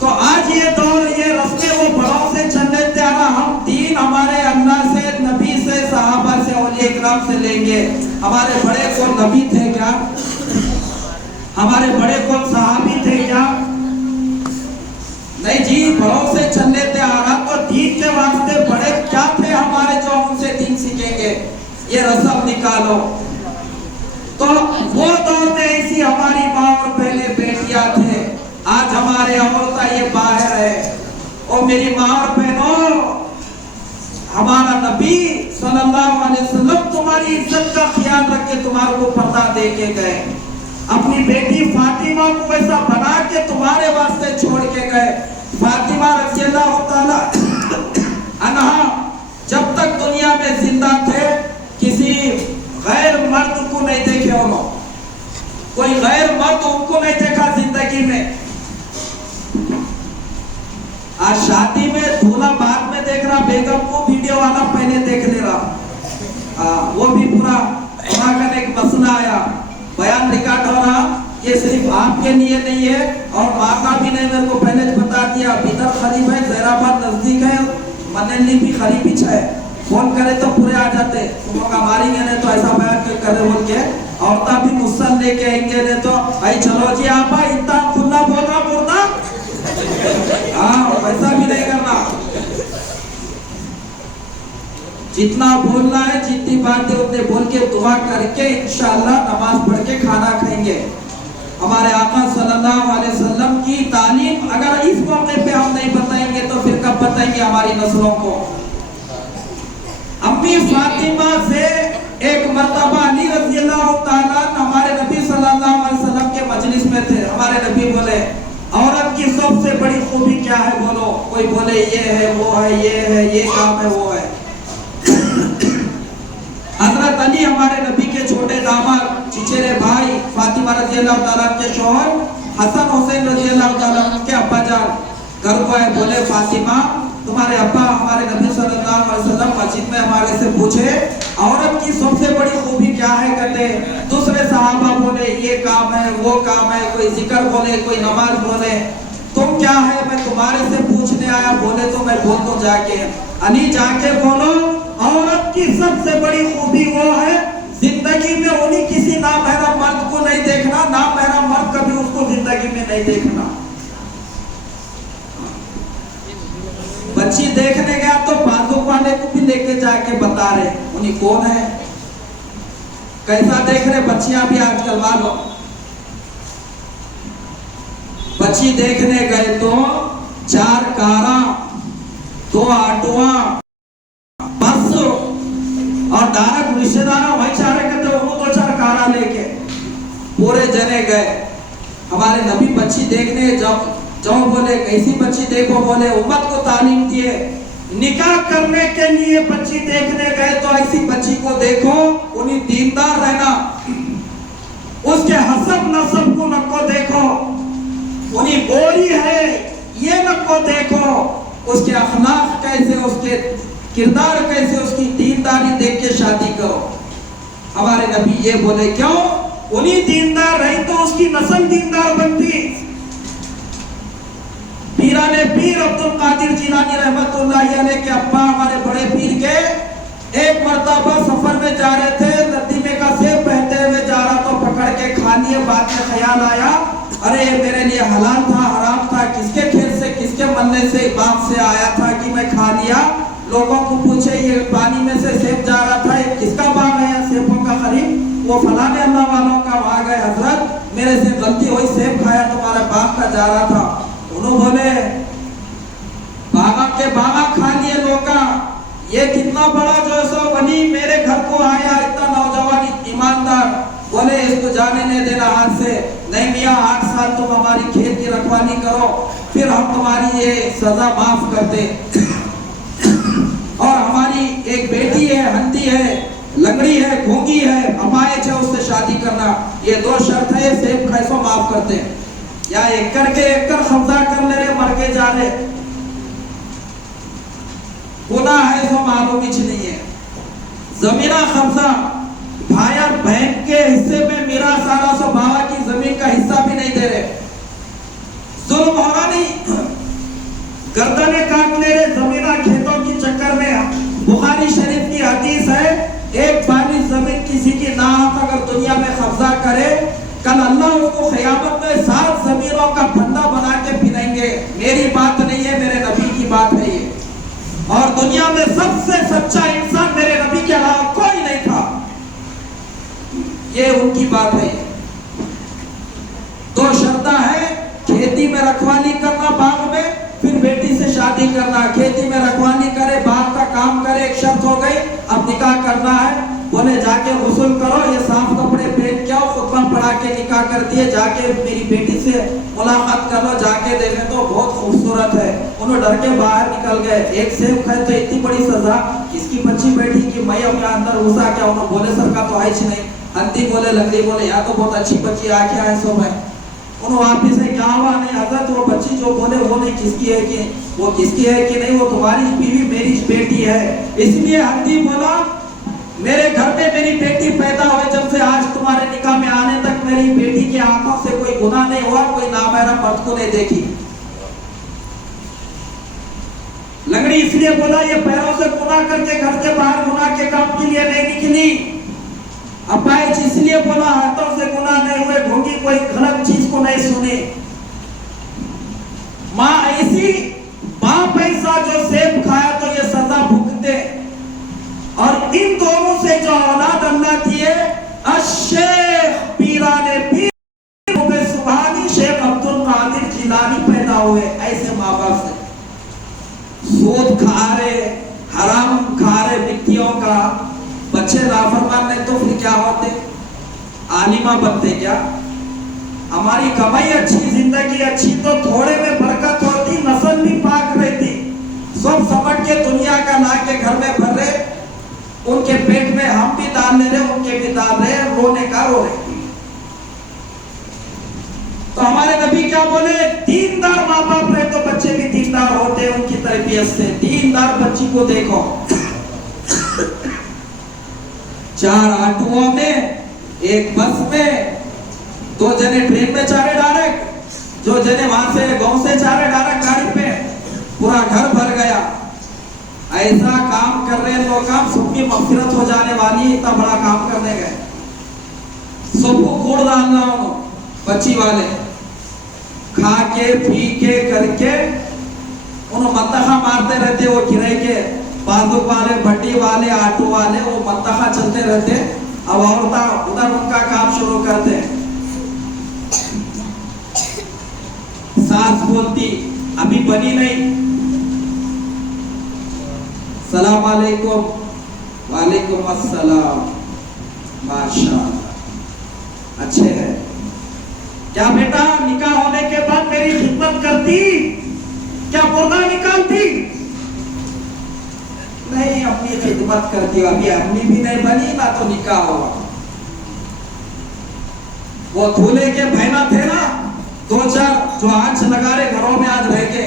तो आज ये दौर, ये रस्ते वो बड़ों से चलने त्यारा, हम दीन हमारे अल्लाह से, नबी से, सहाबा से, औलिया इकराम से लेंगे। हमारे बड़े कौन नबी थे क्या? हमारे बड़े कौन सहाबी थे क्या? नहीं जी, बड़ों से चलने त्यारा तो दीन के वास्ते बड़े क्या थे हमारे जो उनसे दीन सीखेंगे, ये रस्म निकालो। तो वो दौर में ऐसी हमारी माँ और पहले बेटियां थे, आज हमारे औरतें ये बाहर है। और मेरी माँ और बहनों, हमारा नबी सल्लल्लाहु अलैहि वसल्लम तुम्हारी इज्जत का ख्याल रख के तुम्हारे को पर्दा दे के गए, अपनी बेटी फातिमा को वैसा बना के तुम्हारे वास्ते छोड़ के गए। फातिमा रज़ियल्लाहु ताला अन्हा जब तक दुनिया में जिंदा थे किसी गैर मर्द को नहीं देखे, उन्होंने कोई गैर मर्द उनको नहीं देखा जिंदगी में। आज शादी में दूल्हा बाद में देख रहा, बेगम को वीडियो वाला पहले देख ले रहा, वो भी पूरा वहां एक मसला आया, बयान रिकॉर्ड हो रहा, ये सिर्फ आपके लिए नहीं है और माँ का भी नहीं, मेरे को पहले बता दिया, इधर करीब है, जैराबाद नजदीक है, मनली भी करीबी है, फोन करे तो पूरे आ जाते, तुम लोग हमारी नहीं तो ऐसा बयान करे बोल के, औरता भी मुस्सन लेके आएंगे, नहीं तो भाई चलो जी आप इतना खुला बोल रहा बोलना, हाँ वैसा भी नहीं करना, जितना बोलना है, जितनी बातें उतने बोल के दुआ करके इंशाअल्लाह नमाज पढ़ के खाना खाएंगे। हमारे आका सल्लल्लाहु अलैहि वसल्लम की तालीम अगर इस मौके पे हम नहीं बताएंगे तो फिर कब बताएंगे हमारी नस्लों को। अम्मी फातिमा से एक मर्तबा अली रज़ियल्लाहु ताला हमारे नबी सल्लल्लाहु अलैहि वसल्लम के मजलिस में थे, हमारे नबी बोले औरत की सबसे बड़ी खूबी क्या है बोलो, कोई बोले ये है वो है, ये है, ये काम है, वो है। हजरत अली हमारे नबी के छोटे दामाद, चिचेरे भाई, फातिमा रज़ियल्लाहु ताला के शौहर हसन हुसैन रज़ियल्लाहु ताला के अब्बा जान घर को आए, बोले फातिमा तुम्हारे अब्बा हमारे नबी सल्लल्लाहु अलैहि वसल्लम मस्जिद में हमारे से पूछे औरत की सबसे बड़ी खूबी क्या है, कहते दूसरे सहाबा बोले ये काम है, वो काम है, कोई जिक्र बोले, कोई नमाज बोले, तुम क्या है मैं तुम्हारे से पूछने आया, बोले तो मैं बोल दो जाके, अली जाके बोलो औरत की सबसे बड़ी खूबी वो है जिंदगी में उन्हीं किसी नामहरम मर्द को नहीं देखना, नामहरम मर्द कभी उसको जिंदगी में नहीं देखना। बच्ची देखने गया तो बाजू वाले को भी लेके जाके बता रहे उन्हीं कौन है, कैसा देख रहे बच्चियां भी आजकल वालों। बच्ची देखने गए तो 4 कारा, 2 ऑटोआ, बस और डायरेक्ट रिश्तेदारों भाईचारे के तो 2-4 कारा लेके पूरे जने गए। हमारे नबी बच्ची देखने जब बोले कैसी बच्ची देखो, बोले उम्मत को तालीम दिए, निकाह करने के लिए बच्ची देखने गए तो ऐसी बच्ची को देखो, उन्हीं दीनदार रहना, उसके हसब नसब को नको देखो, उन्हीं गोरी है ये नको देखो, उसके अखलाक कैसे, उसके किरदार कैसे, उसकी दीनदारी देख के शादी करो। हमारे नबी ये बोले क्यों, उन्हीं दीनदार रही तो उसकी नस्ल दीनदार बनती। पीराने पीर अब्दुल कादिर जिलानी रहमतुल्लाह अलैह के अब्बा हमारे बड़े पीर के एक मर्तबा सफर में जा रहे थे, नदी में का सेब बहते हुए जा रहा तो पकड़ के खा लिए, बाद में ख्याल आया अरे ये मेरे लिए हलाल था हराम था, किसके खेत से किसके मन्ने से बाप से आया था कि मैं खा लिया। लोगों को पूछे ये पानी में से सेब जा रहा था, ये किसका बाग है सेबों का खरीद, वो फलाने अल्लाह वालों का वहां गए, हजरत मेरे से गलती हुई सेब खाया तुम्हारे बाप का जा रहा था। उन्होंने बोले बाबा के बाबा खा लिए लोग, ये कितना बड़ा जो सो वली मेरे घर को आया, इतना नौजवान ईमानदार। बोले इसको जाने नहीं देना हाथ से। नहीं मियाँ 8 साल तुम हमारी खेत की रखवाली करो, फिर हम तुम्हारी ये सजा माफ करते। और हमारी एक बेटी है, हंती है, लंगड़ी है, घोंगी है, अपाहिज है, उससे शादी करना। ये 2 शर्त है, सेब कैसो माफ करते हैं। या एक करके एक कर कब्जा कर ले रहे, मर के जा रहे, गुनाह है सो मालूम ही नहीं है। जमीना कब्जा, भाया बहन के हिस्से में मेरा सारा सो बाबा की जमीन का हिस्सा भी नहीं दे रहे। जुल्म हो रहा नहीं, गर्दने काट ले रहे जमीना खेतों की चक्कर में। बुखारी शरीफ की हदीस है, एक बारी जमीन किसी की नाहक अगर दुनिया में कब्जा करे, कल अल्लाह उसको क़यामत में 7 जमीनों का फंदा बना के फिरेंगे। मेरी बात नहीं है, मेरे नबी की बात है ये। और दुनिया में सबसे सच्चा इंसान मेरे नबी के अलावा कोई नहीं था, ये उनकी बात है। 2 शर्त है, खेती में रखवाली करना बाग में, फिर बेटी से शादी करना। खेती में रखवाली करे, बाग का काम करे, एक शर्त हो गई। अब निकाह करना है, बोले जाके गुस्ल करो, ये साफ कपड़े पहन के आओ, खुतबा पढ़ा के निकाह कर दिए, जाके मेरी बेटी से मुलाकात कर लो, जाके देखे तो बहुत खूबसूरत है। उन्होंने डर के बाहर निकल गए। एक सेब खाए तो इतनी बड़ी सजा, इसकी बच्ची बैठी कि मैं अपने अंदर घुसा क्या। उन्होंने बोले सर का तो है ही नहीं। हंती बोले, लंगड़ी बोले, यहाँ तो बहुत अच्छी बच्ची आ क्या है सब है। उन्होंने वापिस है, क्या हुआ? नहीं हजरत, वो बच्ची जो बोले वो नहीं, किसकी है कि वो किसकी है कि नहीं, वो तुम्हारी बीवी मेरी बेटी है। इसलिए हंती बोला, मेरे घर में मेरी बेटी पैदा हुई जब से आज तुम्हारे निकाह में आने तक मेरी बेटी की आंखों से कोई गुनाह नहीं हुआ, कोई नामहरम मर्द को नहीं देखी। लंगड़ी इसलिए बोला, ये पैरों से गुनाह करके घर के बाहर गुनाह के काम के लिए नहीं निकली। अपाहिज इसलिए बोला, हाथों से गुनाह नहीं हुए, ढोंगी कोई गलत चीज को नहीं सुने। माँ ऐसी, बाप ऐसा जो सेब खाया तो ये सजा भुगते। और इन दोनों से जो औलाद अल्लाह दिए, शेख पीराने पीर सुभानी शेख अब्दुल कादिर जिलानी पैदा हुए। ऐसे माँ बाप से सूद खा रहे, हराम खा रहे व्यक्तियों का बच्चे लाफरमान नहीं तो फिर क्या होते? आलिमा बनते क्या? हमारी कमाई अच्छी, जिंदगी अच्छी तो थोड़े में बरकत होती, नस्ल भी पाक रहती। सब समझ के दुनिया का ला के घर में भर रहे, उनके पेट में हम भी डाल ले रहे, उनके भी डाल रहे, रोने का रो रहे। तो हमारे नबी क्या बोले? दीनदार माँ बाप रहे तो बच्चे भी दीनदार होते हैं उनकी तरबियत से। दीनदार बच्ची को देखो, 4 ऑटोओं में, एक बस में, 2 जने ट्रेन में चारे डायरेक्ट, 2 जने वहां से गांव से चारे डायरेक्ट गाड़ी पे, पूरा घर भर गया। ऐसा काम कर रहे लोग, सबकी मगफिरत हो जाने वाली, इतना बड़ा काम करने गए। सबको कोड़ डालना हो, बच्ची वाले खा के पी के करके उन्होंने मत्तखा मारते रहते। वो किराए के बाजू वाले, भट्टी वाले, ऑटो वाले, वो मत्तखा चलते रहते। अब औरतें उधर उनका काम शुरू करते। सास बोलती, अभी बनी नहीं, सलाम अलैकुम, वालेकुम अस्सलाम, माशाअल्लाह, अच्छे है। क्या बेटा निकाह होने के बाद मेरी खिदमत करती? क्या मुर्दा निकालती? नहीं, अपनी खिदमत करती। अभी अम्मी भी नहीं बनी ना तो निकाह होगा। वो दूल्हे के बहना थे ना 2-4 जो आज लगा रहे घरों में आज रह के,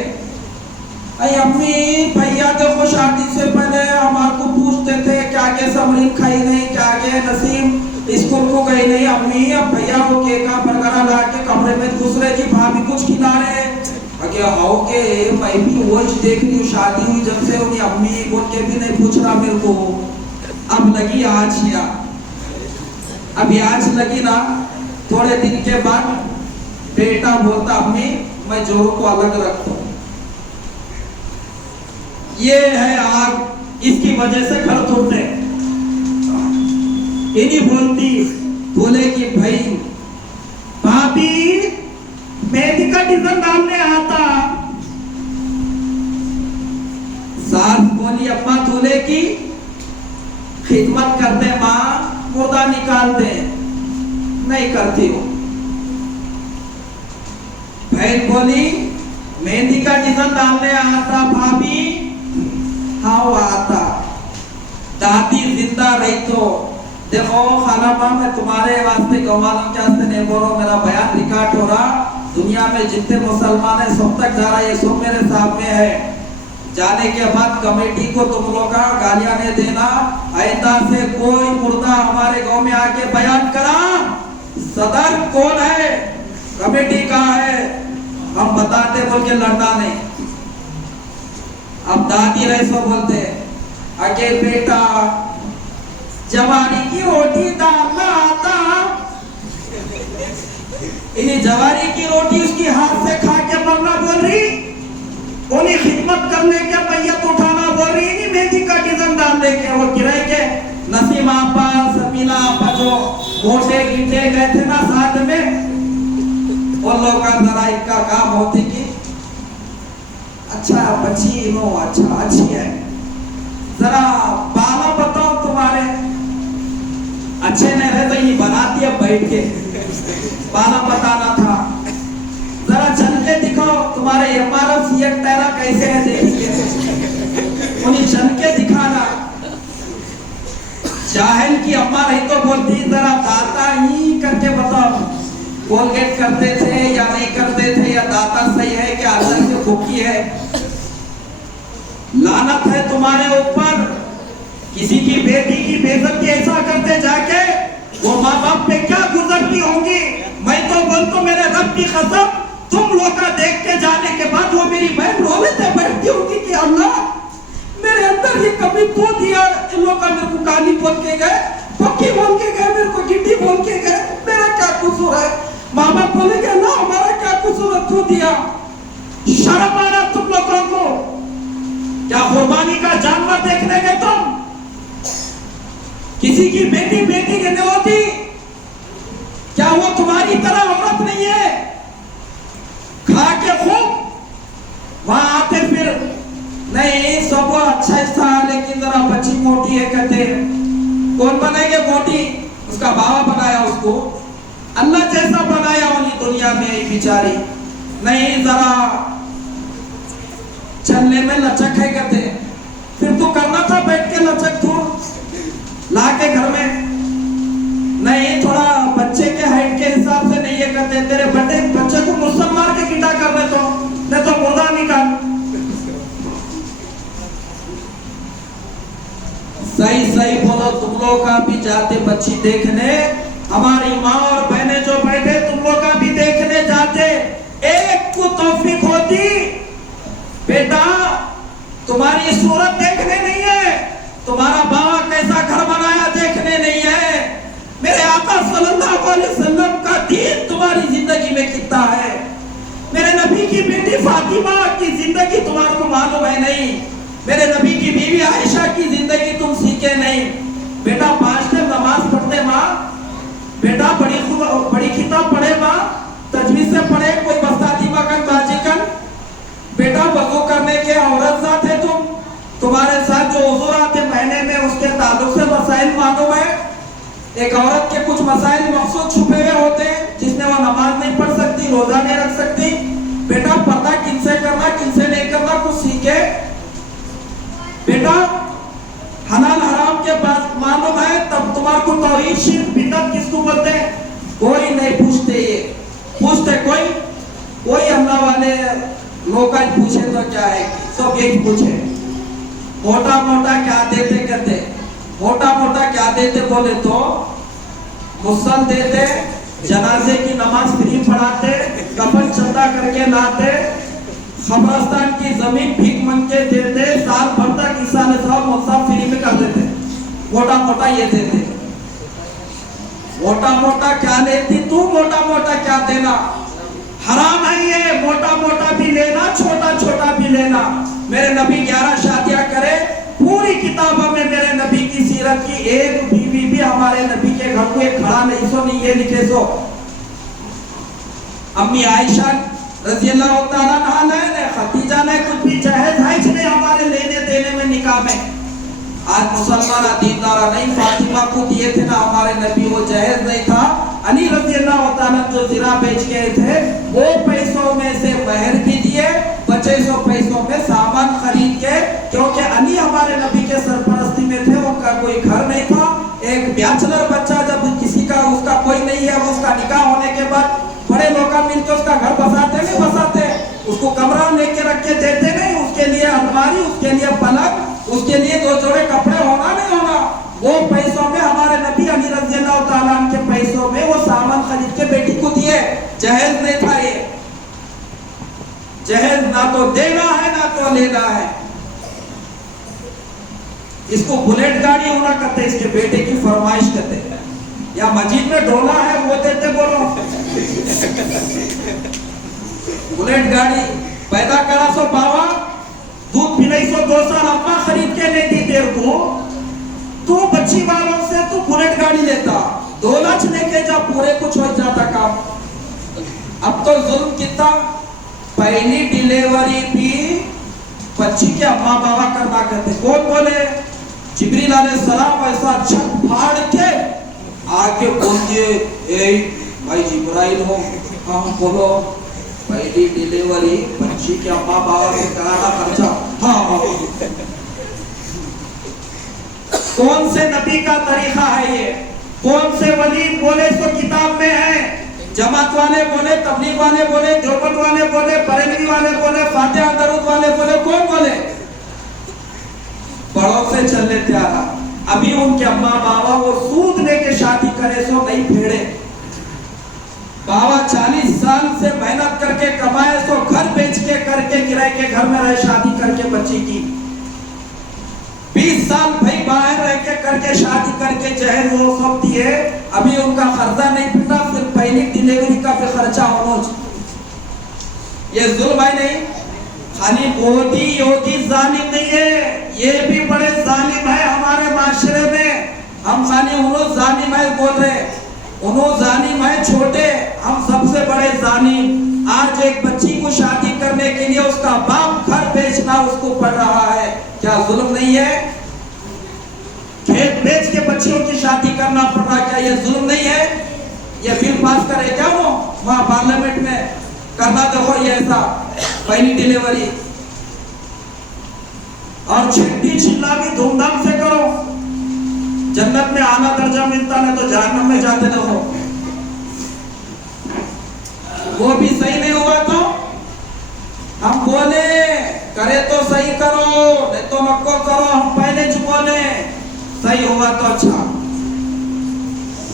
अरे अम्मी भैया देखो शादी से पहले हमारे को पूछते थे क्या के समरीन खाई नहीं, क्या के नसीम स्कूल को गई नहीं। अम्मी अब भैया वो केका बरगरा ला के कमरे में दूसरे की भाभी कुछ खिला रहे। अगे आओ के मैं भी वो देख रही हूँ, शादी हुई जब से उन्हें अम्मी बोल के भी नहीं पूछ रहा मेरे को। अब लगी आज, या अभी आज लगी ना, थोड़े दिन के बाद बेटा बोलता अम्मी मैं जोरों को अलग रखता हूँ। ये है आग, इसकी वजह से घर टूटते। इन्हीं बोलती, बोले कि भाई भाभी मेहंदी का डिजाइन डालने आता, सास बोली अम्मा दूल्हे की खिदमत करते माँ, मुर्दा निकाल दे, नहीं करती हूँ। बहन बोली मेहंदी का डिजाइन डालने आता भाभी? हाँ वो आता। दादी जिंदा रही तो देखो खाला माँ, मैं तुम्हारे वास्ते गवालों के वास्ते नहीं बोल रहा, मेरा बयान रिकॉर्ड हो रहा, दुनिया में जितने मुसलमान है सब तक जा रहा है, ये सब मेरे सामने है। जाने के बाद कमेटी को तुम लोग का गालियां नहीं देना, आइंदा से कोई मुर्दा हमारे गांव में आके बयान करा, सदर कौन है, कमेटी कहाँ है, हम बताते बोल के लड़ना नहीं। अब दादी ऐसा बोलते आगे बेटा जवारी की रोटी डालना आता, इन्हीं जवारी की रोटी उसकी हाथ से खा के मरना बोल रही, उन्हीं खिदमत करने के मैयत उठाना बोल रही, इन्हीं मेहंदी का डिजाइन डालने के। वो किराए के नसीम आपा, समीना आपा जो मोटे गिटे गए थे ना साथ में, उन लोगों का जरा इनका काम होती कि अच्छा बच्ची नो अच्छा अच्छी है, जरा बाला बताओ तुम्हारे अच्छे नहीं रहे तो ये बनाती है बैठ के, बाला बताना था, जरा चल के दिखाओ तुम्हारे एमआरएफ ये तेरा कैसे है देखिए, उन्हें चल के दिखाना। जाहिल की अम्मा रही तो बोलती जरा दाता ही करके बताओ, कोलगेट करते थे या नहीं करते थे, या दाता सही है क्या अंदर से भूखी है। लानत है तुम्हारे ऊपर, किसी की बेटी की बेइज्जती ऐसा करते जाके, वो माँ बाप पे क्या गुजरती होंगी। मैं तो बोलता मेरे रब की कसम, तुम लोग का देख के जाने के बाद वो मेरी बहन रोने से बैठती होगी कि अल्लाह मेरे अंदर ये कभी तो दिया, इन लोग का मेरे को काली बोल के गए, पक्की बोल के गए, मेरे को गिट्टी बोल के गए, मेरा क्या कसूर है। माँ बाप बोलेंगे ना हमारा क्या कसूर तो दिया। शर्म आ रहा तुम लोगों को, क्या कुर्बानी का जानवर देखने गए तुम? किसी की बेटी बेटी के नहीं होती क्या? वो तुम्हारी तरह औरत नहीं है, खा के खूब वहां आते फिर नहीं सब अच्छा था लेकिन जरा बच्ची मोटी है कहते हैं। कौन बनाएंगे मोटी? उसका बाबा बनाया उसको, अल्लाह जैसा बनाया उन्हीं दुनिया में ही बिचारी, नहीं जरा चलने में लचक है कहते। फिर तो करना था बैठ के लचक तो ला के घर में, नहीं थोड़ा बच्चे के हाइट के हिसाब से नहीं ये करते, तेरे बच्चे को मुसलमान मार के गिटा कर रहे तो नहीं तो मुर्दा निकाल। सही सही बोलो, तुम लोग का भी जाते बच्ची देखने, हमारी माँ और बहने जो बैठे तुम लोग का भी देखने जाते। एक को तौफीक होती बेटा तुम्हारी सूरत देखने नहीं है, तुम्हारा बाबा कैसा घर बनाया देखने नहीं है, मेरे आका सल्लल्लाहु अलैहि वसल्लम का दीन तुम्हारी जिंदगी में कितना है, मेरे नबी की बेटी फातिमा की जिंदगी तुम्हारे को मालूम है नहीं, मेरे नबी की बीवी आयशा की जिंदगी तुम सीखे नहीं। बेटा 5 टाइम नमाज पढ़ते माँ, बेटा बड़ी किताब पढ़े माँ, तजवीज से पढ़े, कोई बस्ताती मगन बाजीकन, बेटा वजू करने के औरत साथ है तुम, तुम्हारे साथ जो उज़ूर आते महीने में उसके ताल्लुक से मसाइल मालूम है। एक औरत के कुछ मसाइल मकसूद छुपे हुए होते हैं, जिसने वो नमाज नहीं पढ़ सकती, रोजा नहीं रख सकती, बेटा पता किनसे करना किनसे नहीं करना कुछ सीखे। बेटा हलाल हराम के पास मालूम है तब तुम्हारे को तौहीद शिर्क बिदअत किसको बोलते हैं, कोई नहीं पूछते। ये पूछते कोई अल्लाह वाले लोग पूछे तो क्या है, सब यही पूछे मोटा मोटा क्या देते कहते, मोटा मोटा क्या देते बोले तो मुसल देते, जनाजे की नमाज फ्री पढ़ाते, कफन चंदा करके लाते, खबरस्तान की जमीन भीख मांग के देते, साल भर तक ईसा साहब मुसाफ फ्री में कर देते। मोटा मोटा ये देते, मोटा मोटा क्या लेती तू, मोटा मोटा क्या देना, हराम है ये मोटा मोटा भी लेना, छोटा छोटा भी लेना। मेरे नबी 11 शादियां करे, पूरी किताबों में मेरे नबी की सीरत की एक बीवी भी हमारे नबी के घर को एक खड़ा नहीं सो नहीं ये लिखे सो। अम्मी आयशा रज़ियल्लाहु ताला अन्हा ने, खदीजा ने कुछ भी जहेज है नहीं हमारे लेने देने देने में निकाह में। आज मुसलमान दीनदारा नहीं, फातिमा को दिए थे ना हमारे नबी, वो जहेज नहीं था। अली रज़ी अल्लाह तआला जो ज़िरा बेच गए थे, वो पैसों में से महर भी दिए, बचे सौ पैसों में सामान खरीद के, क्योंकि अली हमारे नबी के सरपरस्ती में थे, उनका कोई घर नहीं था। एक बैचलर बच्चा जब किसी का उसका कोई नहीं है, उसका निकाह होने के बाद बड़े लोग मिलकर उसका घर बसाते नहीं बसाते, उसको कमरा लेके रख के देते नहीं, उसके लिए अलमारी, उसके लिए पलंग, उसके लिए 2 जोड़े कपड़े होना नहीं होना। वो पैसों में हमारे नबी अली रज़ी अल्लाह तआला के पैसों में वो सामान खरीद के बेटी को दिए। जहेज नहीं था ये। जहेज ना तो देना है ना तो लेना है। इसको बुलेट गाड़ी होना करते, इसके बेटे की फरमाइश करते, या मस्जिद में ढोला है वो देते, बोलो बुलेट गाड़ी पैदा करा सो बाबा, दूध पिलाई सो 2 साल अम्मा खरीद के नहीं दी तेरे को, तो बच्ची वालों से तू बुलेट गाड़ी लेता, 2 लाख लेके जा, पूरे कुछ हो जाता काम। अब तो जुल्म कितना, पहली डिलीवरी भी बच्ची के अम्मा बाबा करना कहते। कौन बोले? जिब्रील अलैहिस्सलाम ऐसा छत फाड़ के आके बोल दिए, ए भाई जिब्राइल हो, हाँ बोलो, पहली डिलीवरी बच्ची के अम्मा बाबा से कराना खर्चा। हाँ कौन से नबी का तरीका है ये? कौन से वली बोले? तो किताब में है। जमात वाले बोले, तबलीग वाले बोले, देवबंद वाले बोले, बरेलवी वाले बोले, फातिहा दरूद वाले बोले, कौन बोले? बड़ों से चलने तैयार। अभी उनके अम्मा बाबा वो सूद लेके शादी करे सो नहीं फेड़े। बाबा 40 साल से मेहनत करके कमाए सो घर बेच के करके किराए के घर में रहे, शादी करके बच्ची की। 20 साल भाई बाहर रह के करके शादी करके जहर वो सब दिए, अभी उनका खर्चा नहीं फिटा, फिर पहली डिलीवरी का फिर खर्चा होना। ये जुल्म है नहीं? खाली मोदी योगी जालिम नहीं है, ये भी बड़े जालिम है हमारे माशरे में। हम खाली उन्हों जालिम है बोल रहे, उन्हों जालिम है छोटे, हम सबसे बड़े जालिम। आज एक बच्ची को शादी करने के लिए उसका बाप घर बेचना उसको पड़ रहा है, क्या जुल्म नहीं है? खेत बेच के बच्चियों की शादी करना पड़ रहा है, क्या ये जुल्म नहीं है? ये बिल पास करे क्या वो वहां पार्लियामेंट में? करना देखो ये ऐसा पहली डिलीवरी और छठी चिल्ला भी धूमधाम से करो, जन्नत में आला दर्जा मिलता नहीं तो जहन्नम में जाते देखो। वो भी सही नहीं हुआ तो हम बोले करे तो सही करो, नहीं तो मक्को करो, हम पहले चुप बोले। सही हुआ तो अच्छा,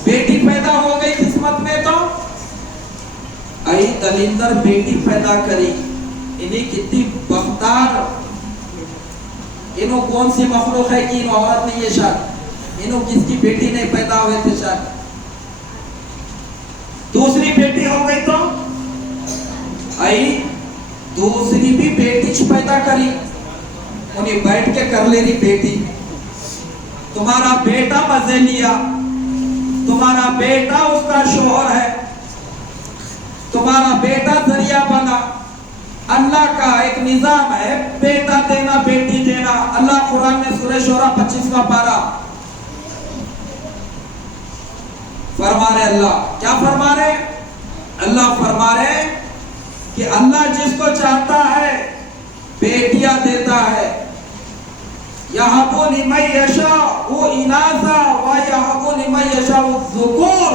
बेटी पैदा हो गई किस्मत में तो आई दलिंदर बेटी पैदा करी, इन्हें कितनी बख्तार, इन्हों कौन सी मखलूक है कि इन औरत नहीं है शायद, इन्हों किसकी बेटी नहीं पैदा हुए थे शायद। दूसरी बेटी हो गई तो आई दूसरी भी बेटी पैदा करी, उन्हें बैठ के कर ले रही बेटी। तुम्हारा बेटा मजे लिया, तुम्हारा बेटा उसका शोहर है, तुम्हारा बेटा जरिया बना। अल्लाह का एक निजाम है, बेटा देना बेटी देना। अल्लाह कुरान में सूरह शूरा 25वां पारा फरमा रहे, अल्लाह क्या फरमा रहे? अल्लाह फरमा रहे कि अल्लाह जिसको चाहता है बेटियां देता है, यहबु लिमन यशाउ इनासा व यहबु लिमन यशाउ ज़ुकुर।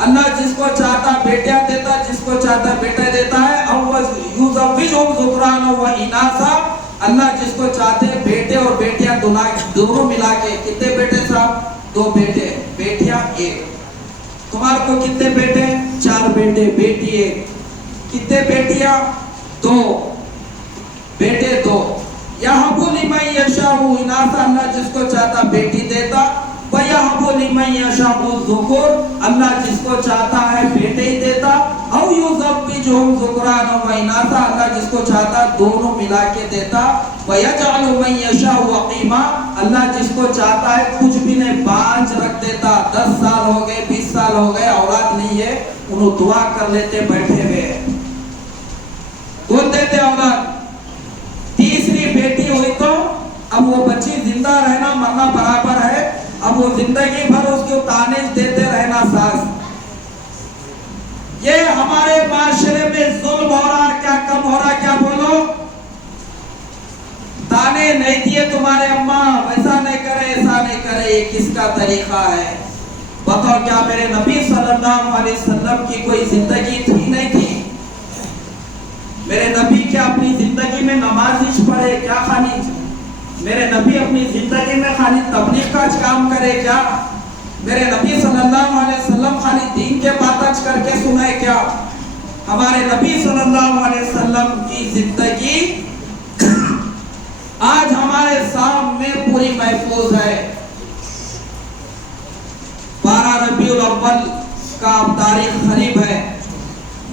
अल्लाह जिसको चाहता बेटियां देता, जिसको चाहता बेटे देता है। और युज़व्विजुहुम ज़ुकराना व इनासा, अल्लाह जिसको चाहते बेटे और बेटियां दोनों मिला के। कितने बेटे साहब? 2 बेटे, बेटियां 1। तुम्हारे को कितने बेटे? 4 बेटे, बेटी 1। कितने बेटियां? 2 बेटे 2। यहबु लिमन यशाउ इनासा, अल्लाह जिसको चाहता बेटी देता। व यहबु लिमन यशाउ ज़ुकुर, अल्लाह जिसको चाहता है बेटे ही देता। औ युज़व्विजुहुम ज़ुकराना व इनासा, अल्लाह जिसको चाहता दोनों मिला के देता। व यजअलु मन यशाउ अक़ीमा, अल्लाह जिसको चाहता है कुछ भी नहीं बांझ रख देता। 10 साल हो गए, 20 साल हो गए, औलाद नहीं है, उन्होंने दुआ कर लेते बैठे हुए, कौन देते औलाद? तीसरी बेटी हुई तो अब वो बच्ची जिंदा रहना मरना बराबर है। अब वो जिंदगी भर उसको तानेज देते रहना सास। ये हमारे माशरे में जुल्म हो रहा, क्या कम हो रहा, क्या बोलो? ताने नहीं दिए तुम्हारे अम्मा, वैसा नहीं करे ऐसा नहीं करे, ये किसका तरीका है? बताओ, क्या मेरे नबी सल्लल्लाहु अलैहि वसल्लम की कोई जिंदगी थी नहीं थी? मेरे नबी क्या अपनी जिंदगी में नमाज ही पढ़े क्या खाली? मेरे नबी अपनी जिंदगी में खाली तबलीग का काम करे क्या? मेरे नबी सल्लल्लाहु अलैहि वसल्लम खाली दीन के बात करके सुनाए क्या? हमारे नबी सल्लल्लाहु अलैहि वसल्लम की जिंदगी आज हमारे सामने पूरी महफूज है। 12 रबीउल अव्वल का अब तारीख करीब है।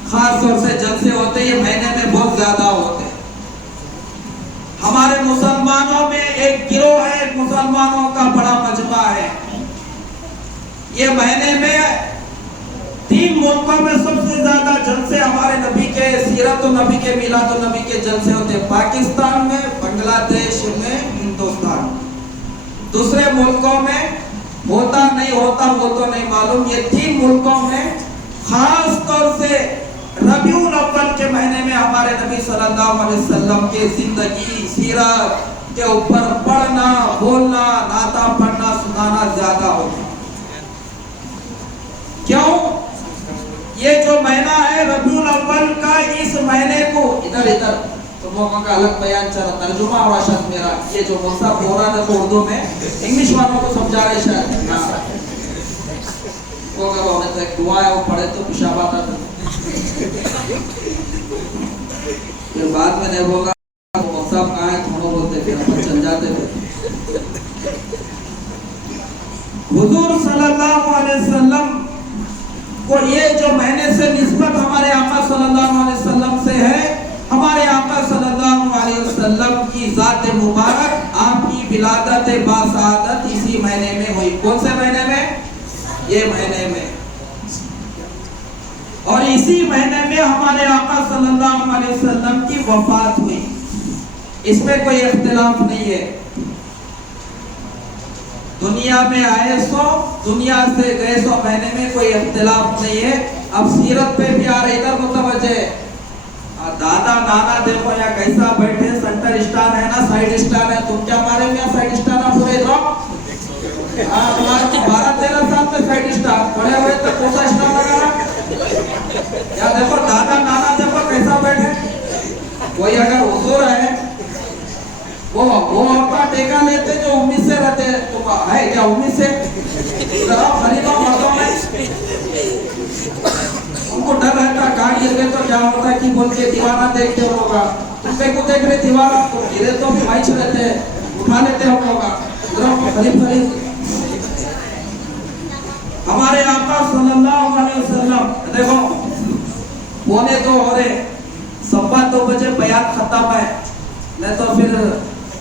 खास तौर से जलसे होते ये महीने में बहुत ज्यादा होते। हमारे मुसलमानों में एक गिरोह है, मुसलमानों का बड़ा मजमा है। ये महीने में 3 मुल्कों में सबसे ज्यादा जलसे हमारे नबी के सीरत नबी के मिलाद नबी के जलसे होते हैं। पाकिस्तान में, बांग्लादेश में, हिंदुस्तान। दूसरे मुल्कों में होता नहीं होता वो तो नहीं मालूम। ये 3 मुल्कों में खास तौर से रबीउल अव्वल के महीने में हमारे नबी सल्लल्लाहु अलैहि वसल्लम के जिंदगी सीरत के ऊपर पढ़ना, बोलना, नाता पढ़ना, सुनाना ज्यादा होता। क्यों? ये जो महीना है रबीउल अव्वल का, इस महीने को इधर तो मौका का अलग बयान चला, तर्जुमा हुआ शायद मेरा। ये जो मौसा बोल रहा था उर्दू में, इंग्लिश वालों को समझा रहे शायद। वो कब होने तक दुआ है वो पढ़े तो पेशाब आता था। फिर बाद में नहीं बोला मौसा कहाँ है, थोड़ा बोलते थे, हम चल जाते थे। हुजूर सल्लल्लाहु अलैहि वसल्लम को ये जो महीने से निस्बत हमारे आका सल्लल्लाहु अलैहि वसल्लम से है, हमारे आका सल्लल्लाहु अलैहि वसल्लम की जात मुबारक, आपकी विलादत बासादत इसी महीने में हुई। कौन से महीने में? ये महीने में। और इसी महीने में हमारे आका सल्लल्लाहु अलैहि वसल्लम की वफात हुई। इसमें कोई इख्तिलाफ नहीं है। दुनिया में आए 100, दुनिया से गए 100 महीने में कोई इख्तिलाफ नहीं है। अब सीरत पे भी आ रहे, इधर मुतवज्जे। दादा नाना देखो या कैसा बैठे, सेंटर स्टार है ना साइड स्टार है। तुम क्या मारे में साइड स्टार ना पूरे इधर? तुम्हारे 12-13 साल में साइड स्टार पड़े हुए तो कौन सा स्टार लगा? या देखो दादा नाना देखो कैसा बैठे। कोई अगर हुजूर है वो आपका टेका लेते जो उम्मीद से रहते, तो है क्या उम्मीद से? खरीदो मर्दों में उनको डर रहता, गाड़ी गिर गए तो क्या होता कि बोल के दीवाना देखते होगा। तुमसे को देख रहे दीवाना तो गिरे तो भी भाई रहते, उठा लेते हम लोग खरीद। हमारे आका सल्लल्लाहु अलैहि वसल्लम देखो 1:45 हो रहे, 2:15 बजे बयान खत्म है। नहीं तो फिर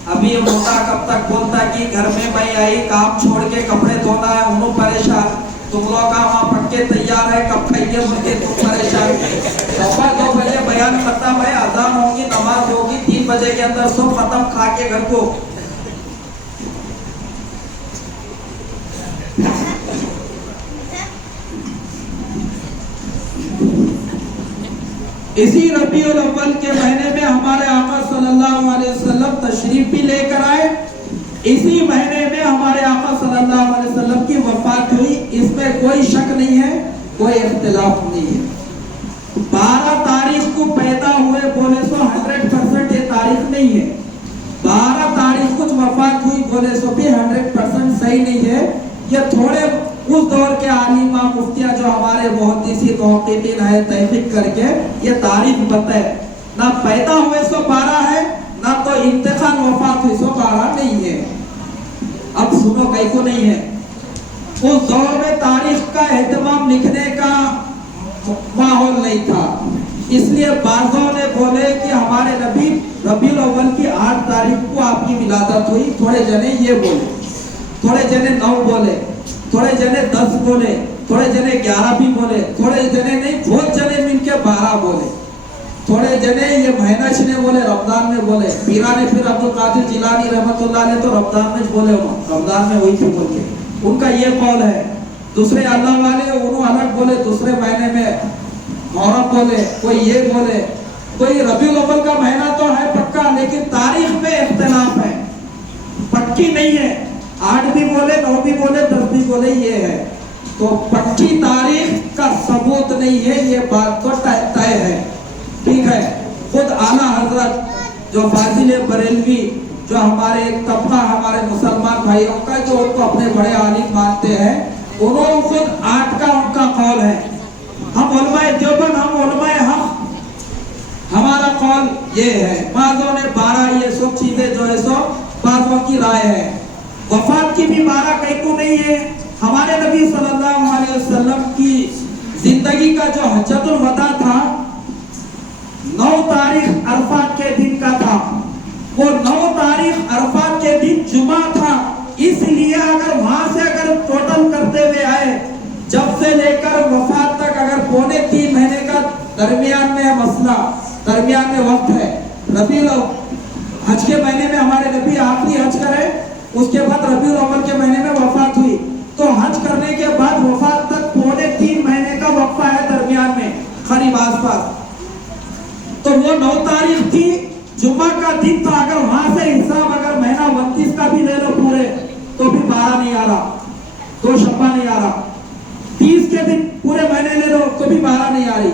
अभी ये मोटा कब तक बोलता कि घर में मैं आई, काम छोड़ के कपड़े धोना है, उन्हों परेशान। तुम लोग का वहाँ पक्के तैयार है, कब खाइए मुझे तुम परेशान। 2:15 बजे बयान खत्म है, अजान होगी, नमाज होगी, 3 बजे के अंदर सब खत्म, खा के घर को। इसी रबीउल अव्वल के महीने में हमारे आका सल्लल्लाहु अलैहि वसल्लम तशरीफ भी लेकर आए। इसी महीने में हमारे आका सल्लल्लाहु अलैहि वसल्लम की वफात हुई। इसमें कोई शक नहीं है, कोई इख्तिलाफ नहीं है। 12 तारीख को पैदा हुए बोले सो 100% ये तारीख नहीं है। 12 तारीख को वफात हुई बोले सो भी 100% सही नहीं है। ये थोड़े उस दौर के आलिमा मुफ्तिया जो हमारे मुहद्दिसी मुहक्किकीन है तहकीक करके ये तारीख बताए, ना पैदा हुए सो 12 है, ना तो इंतकाल वफात हुई सो 12 नहीं है। अब सुनो कहीं को नहीं है। उस दौर में तारीख का एहतमाम लिखने का माहौल नहीं था, इसलिए बाज़ों ने बोले कि हमारे नबी रबीउल अव्वल की 8 तारीख को आपकी विलादत हुई। थोड़े जने ये बोले, थोड़े जने 9 बोले, थोड़े जने 10 बोले, थोड़े जने 11 भी बोले, थोड़े जने नहीं बहुत जने मिलके 12 बोले। थोड़े जने ये महीना ने बोले रमजान में बोले, पीरा ने फिर अब्दुल कादिर जिलानी रहमतुल्लाह ने तो रमजान में बोले, रमजान में हुई थी बोल के, उनका ये कौल है। दूसरे अल्लाह वाले उन्होंने अलग बोले, दूसरे महीने में मुहर्रम बोले, कोई ये बोले, कोई रबीउल अव्वल का महीना तो है पक्का, लेकिन तारीख में इख्तिलाफ है, पक्की नहीं है। 8 भी बोले, 9 भी बोले, 10 भी बोले, ये है तो पक्की तारीख का सबूत नहीं है, ये बात तो तय है। ठीक है, खुद आला हजरत जो फाजिल बरेलवी, जो हमारे एक तबका हमारे मुसलमान भाइयों का जो उनको अपने बड़े आलिम मानते हैं, उन्होंने खुद 8 का उनका कौल है। हम उलमाए देवबंद, हम उलमाए हक, हमारा कौल ये है। बाज़ों ने 12, ये सब चीजें जो है सो बाज़ों की राय है। वफात की भी 12 कहीं को नहीं है। हमारे नबी सल्लल्लाहु अलैहि वसल्लम की जिंदगी का जो हज्जतुल वदा था 9 तारीख अरफात के दिन का था, वो 9 तारीख अरफात के दिन जुमा था। इसलिए अगर वहां से अगर टोटल करते हुए आए, जब से लेकर वफात तक अगर 3.25 महीने का दरमियान में मसला, दरमियान में वक्त है। रबीउल हज के महीने में हमारे नबी आखिरी हज करे, उसके बाद रबीउल अव्वल के महीने में वफात हुई, तो हज करने के बाद वफात तक 3.25 महीने का वक्फा है दरमियान में, करीब आसपास। तो वो 9 तारीख थी, जुम्मा का दिन था। अगर वहां से हिसाब अगर महीना 29 का भी ले लो पूरे, तो भी 12 नहीं आ रहा, 2 शब्बा नहीं आ रहा। 30 के दिन पूरे महीने ले लो तो भी 12 नहीं आ रही।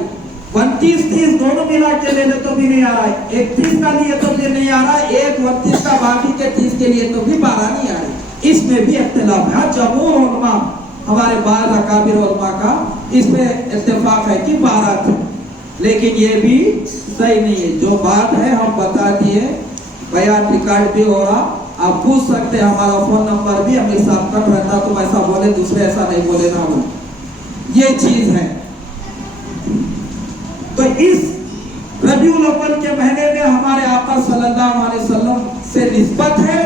29, 30 दोनों मिला के ले लो तो भी नहीं आ रहा है। 31 का लिए तो भी नहीं आ रहा, 29 का बाकी के 30 के लिए तो भी 12 नहीं आ रही। इसमें भी इख्तिलाफ है। जमहूर उलमा, हमारे बाज़ अकाबिर उलमा का इसमें इत्तेफाक है कि 12 थे, लेकिन ये भी सही नहीं है। जो बात है हम बता दिए, बयान रिकॉर्ड भी हो रहा, आप पूछ सकते हैं, हमारा फोन नंबर भी हमें साथ तक रहता, तुम ऐसा बोले, दूसरे ऐसा नहीं बोले ना बोले, ये चीज है। तो इस रबीउल अव्वल के महीने में हमारे आका सल्लल्लाहु अलैहि वसल्लम से निस्बत है,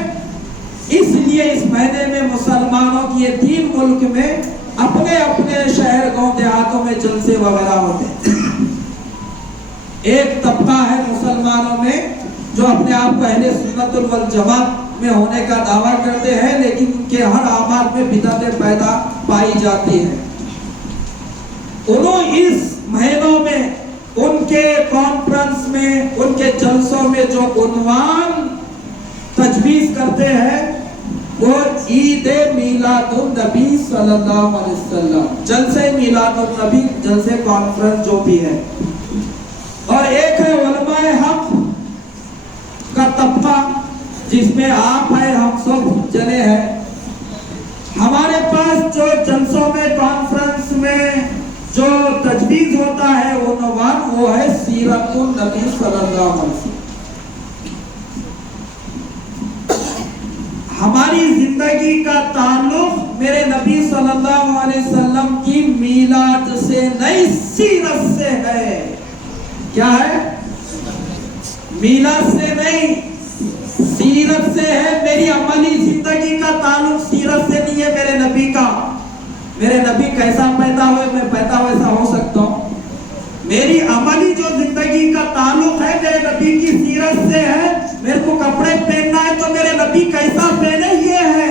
इसलिए इस महीने में मुसलमानों की ये 3 मुल्क में अपने अपने शहर गांव देहातों में जलसे वगैरह होते हैं। एक तबका है मुसलमानों में जो अपने आप को अहले सुन्नतुल वल जमात में होने का दावा करते हैं, लेकिन उनके हर आमाल में बिदअतें पैदा पाई जाती है। उन्होंने इस महीनों में उनके कॉन्फ्रेंस में, उनके जलसों में जो उन्वान तजवीज करते हैं वो ईद मिलादुन नबी सल्लल्लाहु अलैहि वसल्लम, जलसे मिलादुन नबी, जलसे कॉन्फ्रेंस जो भी है। और एक है उलमाए हक का तबका, जिसमें आप है, हम सब जने हैं। हमारे पास जो जलसों में, कॉन्फ्रेंस में जो तजवीज होता है उन्वान, वो है सीरतुन नबी सल्लल्लाहु अलैहि वसल्लम। हमारी जिंदगी का ताल्लुक मेरे नबी सल्लल्लाहु अलैहि वसल्लम की मीलाद से नहीं, सीरत से है। क्या है? मीलाद से नहीं, सीरत से है। मेरी अमली जिंदगी का ताल्लुक सीरत से नहीं है मेरे नबी का। मेरे नबी कैसा पैदा हुए, मैं पैदा वैसा हो सकता हूँ। मेरी अमली जो जिंदगी का ताल्लुक है मेरे नबी की सीरत से है। मेरे को कपड़े पहनना है तो मेरे नबी कैसा पहने, ये है।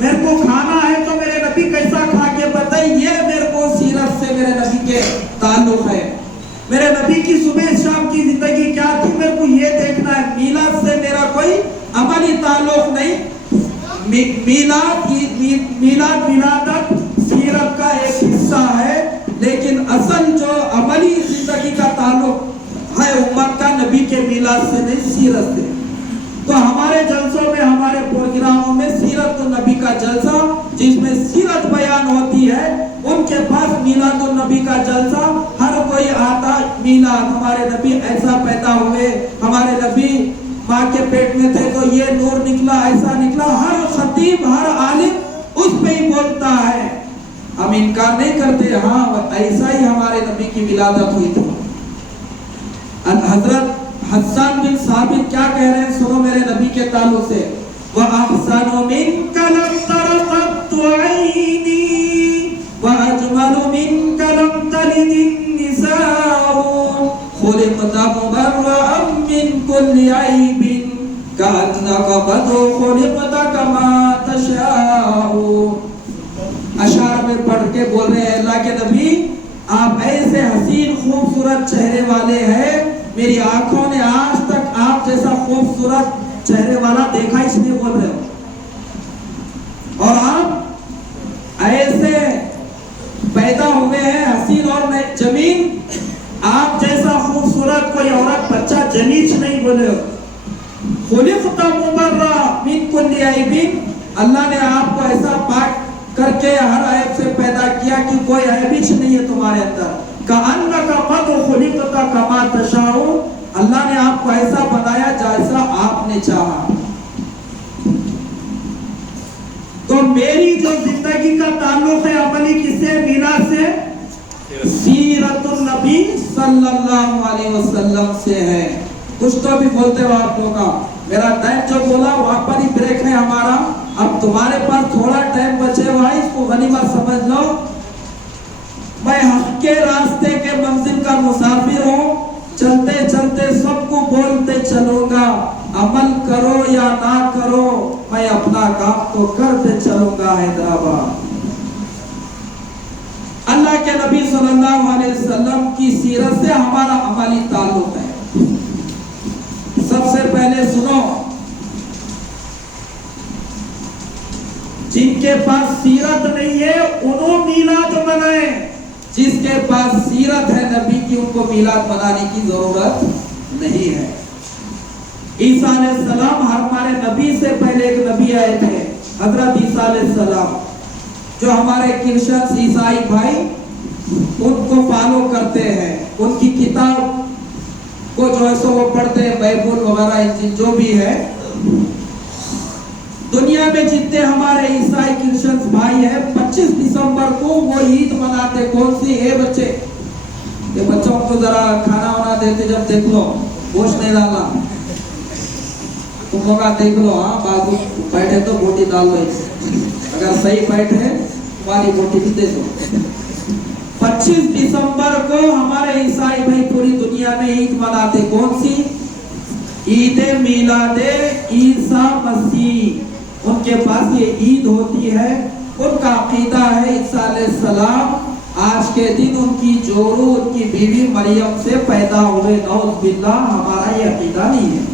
मेरे को खाना है तो मेरे नबी कैसा खा के बताए, ये मेरे को सीरत से मेरे नबी के ताल्लुक है। मेरे नबी की सुबह शाम की जिंदगी क्या थी, मेरे को ये देखना है। मीलाद से मेरा कोई अमली ताल्लुक नहीं। मिलादत सीरत का एक हिस्सा है, लेकिन असल जो अमली जिंदगी का ताल्लुक है उम्मत का नबी के मिलाद से नहीं, सीरत से। तो हमारे जलसों में, हमारे प्रोग्रामों में सीरत नबी का जलसा, जिसमें सीरत बयान होती है, उनके पास मिलादुन नबी का जलसा। हर कोई आता, मिलाद, हमारे नबी ऐसा पैदा हुए, हमारे नबी माँ के पेट में थे तो ये नूर निकला, ऐसा निकला। हर खतीब, हर आलिम उस पे ही बोलता है। हम इनकार नहीं करते, हाँ ऐसा ही हमारे नबी की विलादत हुई थी। हजरत हसन बिन साबित क्या कह रहे हैं, सुनो मेरे नबी के ताल्लुक से। वह अहसनु मिनका लम तरक़त ऐनी व अजमलु मिनका लम तलिद निसाउ खुलिक़ खुलिक़्ता मुबर्रअम मिन कुल्लि ऐबिन कअन्नका क़द खुलिक़्ता कमा तशाउ। अशार में पढ़ के बोल रहे हैं अल्लाह के नबी, आप ऐसे हसीन खूबसूरत चेहरे वाले हैं, मेरी आंखों ने आज तक आप जैसा खूबसूरत चेहरे वाला देखा, इसलिए बोल रहे हो। और आप ऐसे पैदा हुए हैं हसीन और जमीन, आप जैसा खूबसूरत कोई औरत बच्चा जनीच नहीं, बोले हो। खुलिक़्ता मुबर्रअ मिन कुल्लि ऐबिन, अल्लाह ने आपको ऐसा पाक करके हर ऐब से पैदा किया कि कोई ऐबिश नहीं है तुम्हारे अंदर। कअन्नका क़द खुलिक़्ता कमा तशाउ, अल्लाह ने आपको ऐसा बनाया जैसा आपने चाहा। तो मेरी जो जिंदगी का ताल्लुक है अमली किससे, मीलाद से, सीरतुन नबी सल्लल्लाहु अलैहि वसल्लम से है। कुछ तो भी बोलते हो आप लोग का, मेरा टाइम जो बोला वहां पर ही ब्रेक है हमारा। अब तुम्हारे पास थोड़ा टाइम बचे हुआ है, इसको गनीमत समझ लो। मैं हक के रास्ते के मंजिल का मुसाफिर हूँ, चलते चलते सबको बोलते चलूंगा, अमल करो या ना करो, मैं अपना काम तो करते चलूंगा हैदराबाद। अल्लाह के नबी सल्लल्लाहु अलैहि वसल्लम की सीरत से हमारा अमली ताल्लुक है। सबसे पहले सुनो, जिनके पास सीरत नहीं है उन्होंने मीलाद मनाए, जिसके पास सीरत है नबी की उनको मीलाद मनाने की जरूरत नहीं है। ईसा अलैहिस्सलाम हमारे नबी से पहले एक नबी आए थे, हजरत ईसा अलैहिस्सलाम, जो हमारे क्रिश्चियन ईसाई भाई उनको फॉलो करते हैं, उनकी किताब को जो है सो वो पढ़ते हैं, बाइबल वगैरह इंजिल जो भी है। दुनिया में जितने हमारे ईसाई क्रिश्चियन भाई हैं, 25 दिसंबर को वो ईद मनाते। कौन सी है बच्चे? ये बच्चों को जरा खाना वाना देते जब देख लो, गोश्त नहीं डालना, तुम लोग देख लो। हाँ, बाजू बैठे तो बोटी डाल लो, अगर सही बैठे तुम्हारी बोटी भी दे दो। 25 दिसंबर को हमारे ईसाई भाई पूरी दुनिया में ईद मनाते। कौन सी? ईद मिलादे ईसा मसीह। उनके पास ये ईद होती है, उनका अकीदा है ईसा अलैहिस्सलाम आज के दिन उनकी जोरू उनकी बीवी मरियम से पैदा हुए। नौज़ बिल्लाह, हमारा ये अकीदा नहीं है,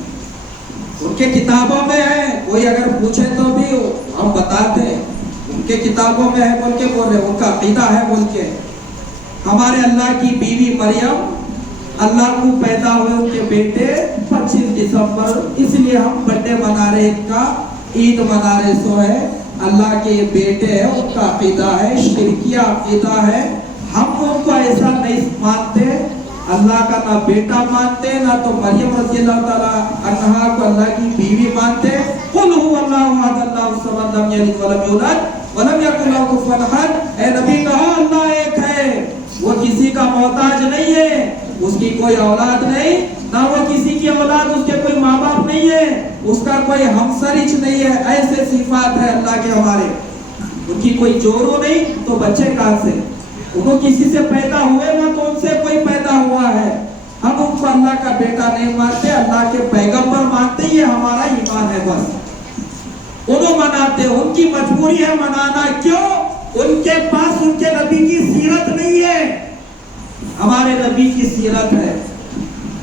उनके किताबों में है। कोई अगर पूछे तो भी हम बताते हैं, उनके किताबों में है बोल के बोल रहे, उनका अकीदा है बोल के। हमारे अल्लाह की बीवी मरियम, अल्लाह को पैदा हुए उनके बेटे 25 दिसंबर, इसलिए हम बर्थडे मना रहे, इनका ईद मना रहे। सो है अल्लाह के बेटे है, उनका अकीदा है, शिरकिया अकीदा है। हम उनको ऐसा नहीं मानते, अल्लाह का ना बेटा मानते, ना तो मरियम रज़ियल्लाहु ताला अन्हा को अल्लाह की बीवी मानते। कुल हुवल्लाहु अहद अल्लाहु समद लम यलिद वलम यूलद वलम यकुल लहू कुफुवन अहद। ए नबी कहो अल्लाह एक है, वो किसी का मोहताज नहीं है, उसकी कोई औलाद नहीं, ना वो किसी की औलाद, उसके कोई माँ बाप नहीं है, उसका कोई हमसरिच नहीं है। ऐसे सिफात है अल्लाह के हमारे, उनकी कोई जोरो नहीं तो बच्चे कहां से? उनको किसी से पैदा हुए ना तो उनसे कोई पैदा हुआ है। हम उनको अल्लाह का बेटा नहीं मानते, अल्लाह के पैगंबर मानते, ये हमारा ईमान है। बस उनको मनाते, उनकी मजबूरी है मनाना। क्यों? उनके पास उनके नबी की सीरत नहीं है, हमारे नबी की सीरत है,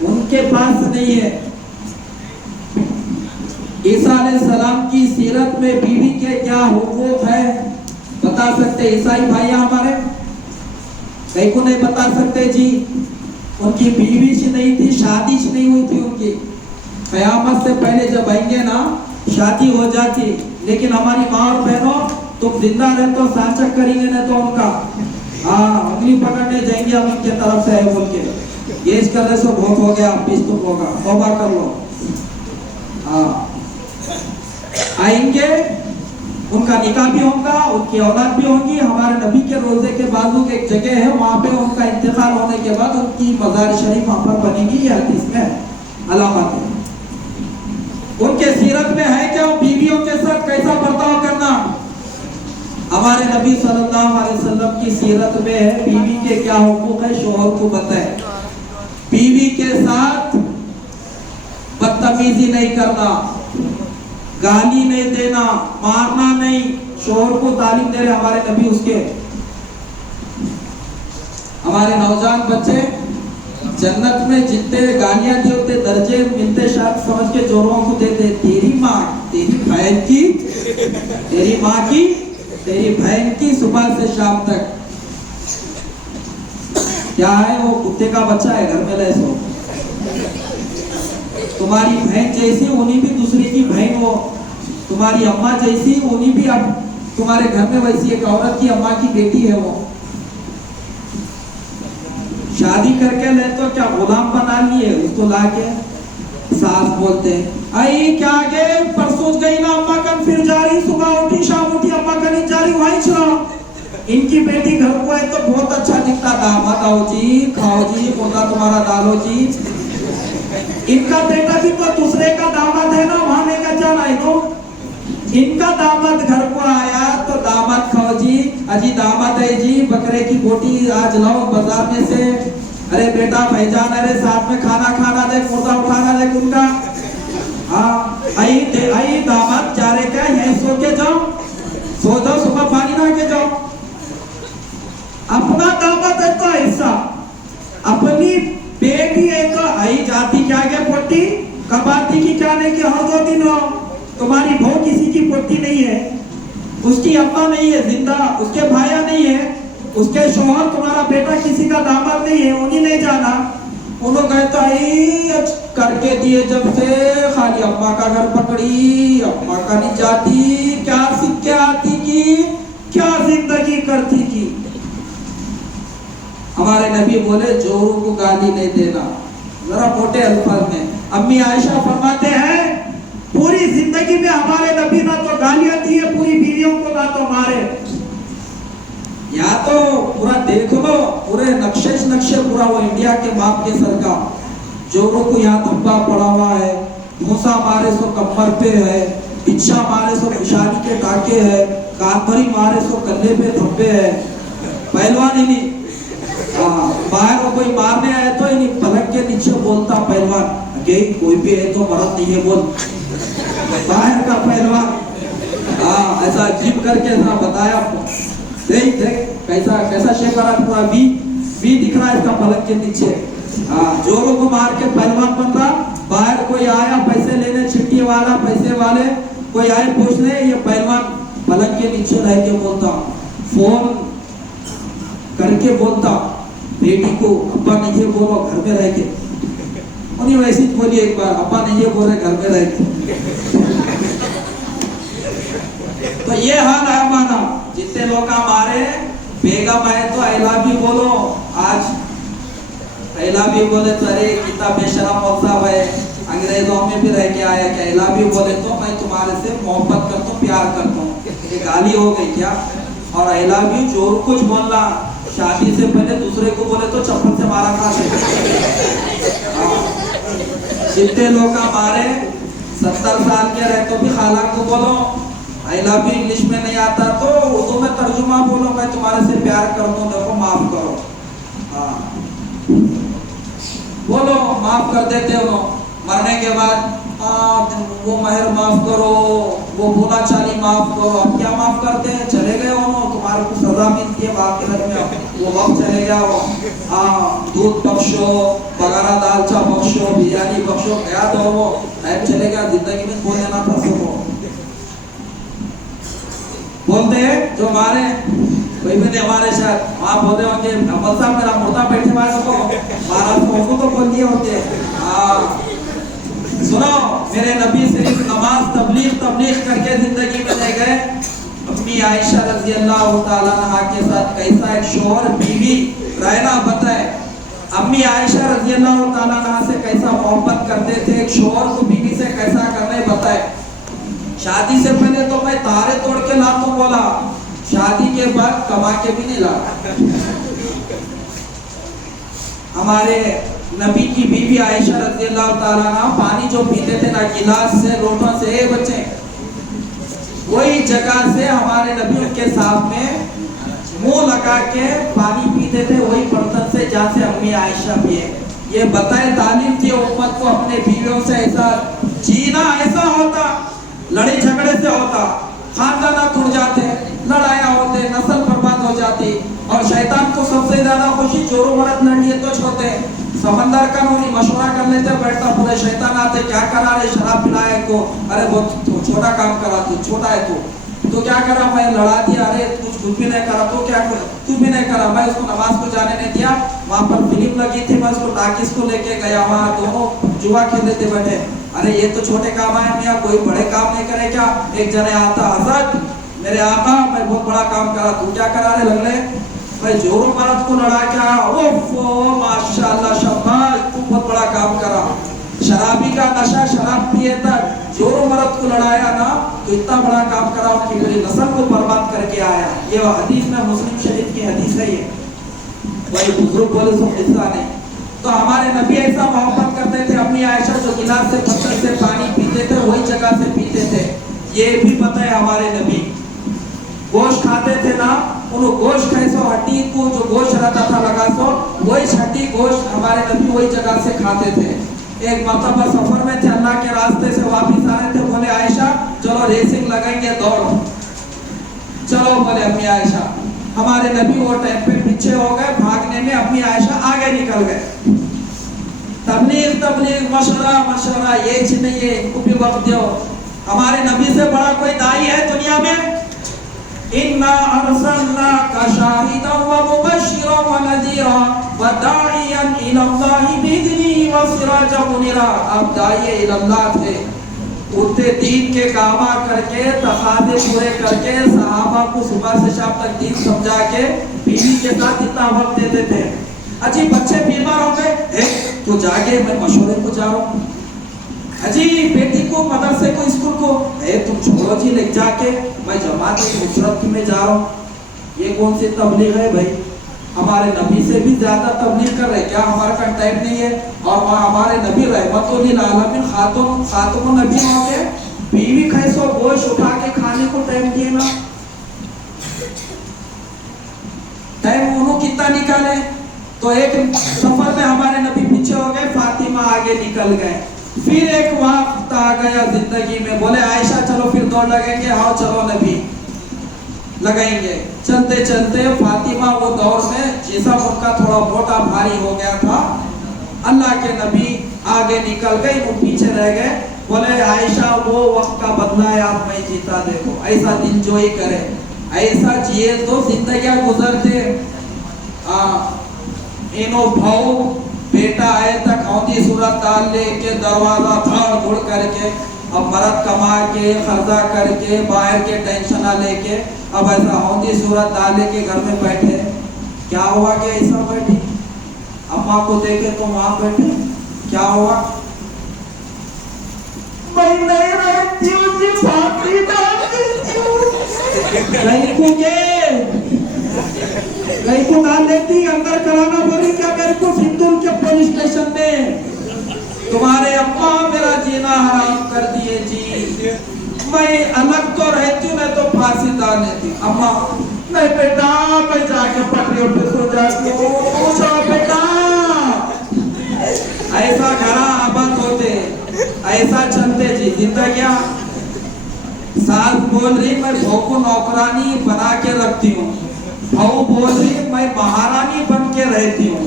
उनके पास नहीं है। ईसा अलैहिस्सलाम की सीरत में बीवी के क्या हुकूक है बता सकते ईसाई भाई हमारे? कहीं को नहीं बता सकते जी। उनकी बीवी से नहीं थी, शादी से नहीं हुई थी उनकी। कयामत से पहले जब आएंगे ना शादी हो जाती, लेकिन हमारी माँ और बहनों तुम जिंदा रहे तो साचक करेंगे ना तो उनका उंगली पकड़ने जाएंगे हम उनके तरफ से है बोल के। ये करने से बहुत हो गया, पिस्तुल होगा, तौबा कर लो। आएंगे, उनका निकाह भी होगा, उनकी औलाद भी होगी। हमारे नबी के रोजे के बाजू की एक जगह है, वहां पे उनका इंतकाल होने के बाद उनकी मजार शरीफ वहां पर बनेगी। ये हदीस में अलामत है। उनके सीरत में है क्या बीवियों के साथ कैसा बर्ताव करना? हमारे नबी सल्लल्लाहु अलैहि वसल्लम की सीरत में है बीवी के क्या हुकूक है, शोहर को बताए। बीवी के साथ बदतमीजी नहीं करना, गाली नहीं देना, मारना नहीं, शोहर को तालीम दे रहे हमारे नबी उसके। हमारे नौजवान बच्चे जन्नत में जितने गालियां दिए उतने दर्जे मिलते, शायद समझ के जोरों को देते। तेरी माँ, तेरी बहन की, तेरी माँ की, तेरी बहन की, सुबह से शाम तक। क्या है वो? कुत्ते का बच्चा है, घर में ले सो। तुम्हारी बहन जैसी उन्हीं भी दूसरी की बहन हो, तुम्हारी अम्मा जैसी उन्हीं भी अब तुम्हारे घर में वैसी एक औरत की अम्मा की बेटी है वो। शादी करके ले तो क्या गुलाम बना लिए उसको, लाके सास बोलते आई क्या गए परसों गई ना अम्मा कन, फिर जा रही, सुबह उठी शाम उठी अम्मा कन जा रही, वहीं चलो। इनकी बेटी घर को है तो बहुत अच्छा दिखता, दामाद आओ जी, खाओ जी, पोता तुम्हारा डालो जी। इनका बेटा भी तो दूसरे का दामाद है ना, वहां लेकर जाना है तो। इनका दामाद घर को आया तो दामाद खाओ जी, अजी दामाद है जी, बकरे की बोटी आज लाओ बाजार में से। अरे बेटा भाईजान, अरे साथ में खाना खाना दे, मुर्दा उठाना दे उनका। हाँ आई दामाद जा रहे क्या, यहीं सो के जाओ, सो जाओ, सुबह पानी ना के जाओ। अपना दामाद है तो ऐसा, अपनी बेटी है तो आई जाती क्या के पोटी कबाती की, क्या नहीं कि हर 2 दिन हो। तुम्हारी बहू किसी की पोटी नहीं है, उसकी अम्मा नहीं है जिंदा, उसके भाया नहीं है, उसके शोहर तुम्हारा बेटा किसी का दामाद नहीं है, उन्हीं नहीं जाना। उन्होंने कहे तो आई करके दिए जब से खाली अम्मा का घर पकड़ी, अम्मा का नहीं जाती, क्या सीख के आती की, क्या जिंदगी करती की। हमारे नबी बोले जोरों को गाली नहीं देना, जरा मोटे अल्फाज में। अम्मी आयशा फरमाते हैं पूरी जिंदगी में हमारे नबी ना तो गालियां दी है पूरी बीवियों को, ना तो मारे। या तो पूरा देख लो, पूरे नक्शे पूरा वो इंडिया के बाप के सर का, जोरों को यहाँ धब्बा पड़ा हुआ है, भूसा मारे सो कमर पे है, इच्छा मारे सो निशानी के टाके है, कांधरी मारे सो कंधे पे धब्बे है। पहलवान ही नहीं, बाहर को कोई मारने आए तो इन्हीं पलक के नीचे बोलता पहलवान, कोई भी है तो मरद नहीं है बोल, बाहर का पहलवान। ऐसा जिम करके ऐसा बताया, देख देख कैसा कैसा शेप करा, पूरा भी दिख रहा है इसका पलक के नीचे। जोरों को मार के पहलवान बन रहा। बाहर कोई आया पैसे लेने, चिट्ठी वाला, पैसे वाले कोई आए पूछने, ये पहलवान पलक के नीचे रह के बोलता, फोन करके बोलता बेटी को, अब्बा ने ये बोलो घर में रह के। उन्हीं वैसे ही बोली एक बार, अब्बा ने ये बोले घर में रह के। तो ये हाल है हमारा, जितने लोग हमारे बेगम आए तो आई लव यू बोलो, आज आई लव यू बोले तो अरे कितना बेशरम मौसा है, अंग्रेजों में भी रह के आया क्या, आई लव यू बोले तो मैं तुम्हारे से मोहब्बत करता हूँ, प्यार करता हूँ, ये गाली हो गई क्या। और आई लव यू जोर कुछ बोलना, शादी से पहले दूसरे को बोले तो चप्पल से मारा खाते। जितने लोग हमारे 70 साल के रहे तो भी खाला को बोलो आई लव यू, इंग्लिश में नहीं आता तो उर्दू में तर्जुमा बोलो, मैं तुम्हारे से प्यार करता हूँ, देखो माफ करो। बोलो माफ कर देते हो, मरने के बाद वो महर माफ करो, वो बोला चाली माफ करो। अब क्या माफ करते हैं, चले गए हो, तुम्हारे को सजा मिलती है आखिरत में, वो वक्त चले गया हो। दूध बख्शो, बगारा दालचा बख्शो, बिरयानी बख्शो, गया तो वो टाइम चले गया, जिंदगी में बोल देना पसंद हो। बोलते हैं जो हमारे कोई भी नहीं, हमारे शायद वहाँ बोले होंगे अमल साहब मेरा मुर्दा बैठे वाले को महाराज को तो बोल दिए होते। सुनो, मेरे नबी सिर्फ नमाज तबलीग करके जिंदगी में ले गए। अम्मी आयशा रजी अल्लाह ताला अन्हा के साथ कैसा एक शौहर बीवी रहना बताए। अम्मी आयशा रजी अल्लाह ताला अन्हा से कैसा मोहब्बत करते थे, एक शौहर को बीवी से कैसा करने बताए। शादी से पहले तो मैं तारे तोड़ के लाता बोला, शादी के बाद कमा के भी नहीं ला। हमारे नबी की बीवी आयशा रज़ी अल्लाह ताला अन्हा पानी जो पीते थे ना गिलास से, लोटों से, बच्चे वही जगह से हमारे नबी उनके साथ में मुंह लगा के पानी पीते थे, वही बर्तन से जहाँ से अम्मी आयशा पिए। ये बताए तालीम थी उम्मत को अपने बीवियों से ऐसा जीना, ऐसा होता लड़ाई झगड़े से होता, खानदान टूट जाते, लड़ाइयाँ होते, नस्ल बर्बाद हो जाती। और शैतान को सबसे ज्यादा खुशी जोरों मरद लड़िए तो छोड़ते, समंदर का नूरी मशवरा कर लेते, बैठता पूरे शैतान आते, क्या करा रे शराब पिलाए को, अरे वो छोटा काम करा, तू छोटा है तू क्या करा, मैं लड़ा दिया, अरे कुछ भी नहीं करा, तो क्या कर कुछ भी नहीं करा, मैं उसको नमाज को जाने नहीं दिया, वहाँ पर फिल्म लगी थी, मैं उसको टाकिस को लेके गया, वहाँ दोनों जुआ खेलते थे बैठे, अरे ये तो छोटे काम है मियाँ, कोई बड़े काम नहीं करे क्या। एक जने आता, हजरत मेरे आका मैं बहुत बड़ा काम करा, तू क्या करा रे लगले, मैं जोरों मर्द को लड़ा क्या, ओफो माशाल्लाह शाबाश तू बहुत बड़ा काम करा। शराबी का नशा, शराब पिए तक जोरों मर्द को लड़ाया ना, तो इतना बड़ा काम करा, उनकी पूरी नस्ल को बर्बाद करके आया। ये हदीस में मुस्लिम शरीफ की हदीस है, ये वही बुजुर्ग बोले सो हिस्सा नहीं। तो हमारे नबी ऐसा मोहब्बत करते थे, अपनी आयशा जो गिलास से पत्थर से पानी पीते थे वही जगह से पीते थे। ये भी पता है हमारे नबी गोश्त खाते थे ना, उन गोश्त कैसो हड्डी को जो गोश्त रहता था लगा सो वही हड्डी गोश्त हमारे नबी वही जगह से खाते थे। एक मरतबा सफर में थे, अल्लाह के रास्ते से वापिस आ रहे थे, बोले आयशा चलो रेसिंग लगाएंगे, दौड़ चलो, बोले अपनी आयशा। हमारे नबी वो टाइम पे पीछे हो गए, भागने में अपनी आयशा आगे निकल गए। तबलीग तबलीग मशवरा मशवरा ये चीज नहीं है, इनको भी वक्त दो। हमारे नबी से बड़ा कोई दाई है दुनिया में? इन्ना अरसलनाका शाहिदन व मुबश्शिरन व नज़ीरा व दाइयन इलल्लाहि बिइज़निही व सिराजन मुनीरा। अब दाई इलल्लाह थे, उठते दीन के कामा करके, तकाज़े पूरे करके, सहाबा को सुबह से शाम तक दीन समझा के बीवी के साथ इतना वक्त देते थे। अजी बच्चे बीमार हो गए, तो जाके मैं मशवरे को जा रहा हूँ, अजी बेटी को मदरसे को स्कूल को तुम छोड़ो जी, ले जाके मैं जमात नुसरत में जा रहा हूँ। ये कौन सी तबलीग है भाई? हमारे नबी से भी ज्यादा तबलीग कर रहे क्या? हमारा का टाइम नहीं है। और हमारे नबी रहमतुल आलमीन खातमुन नबी हो गए, बीवी कैसो गोश्त उठा के खाने को टाइम दिए ना, टाइम उन्होंने कितना निकाले। तो एक सफर में हमारे नबी पीछे हो गए, फातिमा आगे निकल गए। फिर एक वक्त आ गया जिंदगी में, बोले आयशा चलो फिर दौड़ लगेंगे, आओ चलो नबी लगाएंगे। चलते चलते फातिमा वो दौड़ में जैसा उनका थोड़ा मोटा भारी हो गया था, अल्लाह के नबी आगे निकल गए, वो पीछे रह गए। बोले आयशा वो वक्त का बदला है, आप मैं जीता देखो, ऐसा दिल जो ही करे ऐसा जिए तो जिंदगी गुजरते। इनो भाव बेटा आए तक औंधी सूरत डाल लेके दरवाजा धाड़ धुड़ करके, अब मरद कमा के खर्चा करके बाहर के टेंशन ना लेके अब ऐसा औंधी सूरत डाले के घर में बैठे। क्या हुआ कि ऐसा बैठे? अम्मा को देखे तो वहां बैठे, क्या हुआ? मैं नहीं रहती हूँ जी, फांसी डाल देती हूँ। कहीं को डाल देती, अंदर कराना बोली क्या मेरे को सिंदूर के पुलिस स्टेशन में, तुम्हारे अम्मा मेरा जीना हराम कर दिए जी, मैं अलग तो रहती हूँ, मैं तो फांसी डाल देती। अम्मा नहीं बेटा, मैं जाके पटरियों पे सो जाती हूँ बेटा। ऐसा घरा आबाद होते, ऐसा चलते जी जिंदगियां। सास बोल रही मैं बहू को नौकरानी बना के रखती हूँ, बहू बोल रही मैं महारानी बन के रहती हूँ।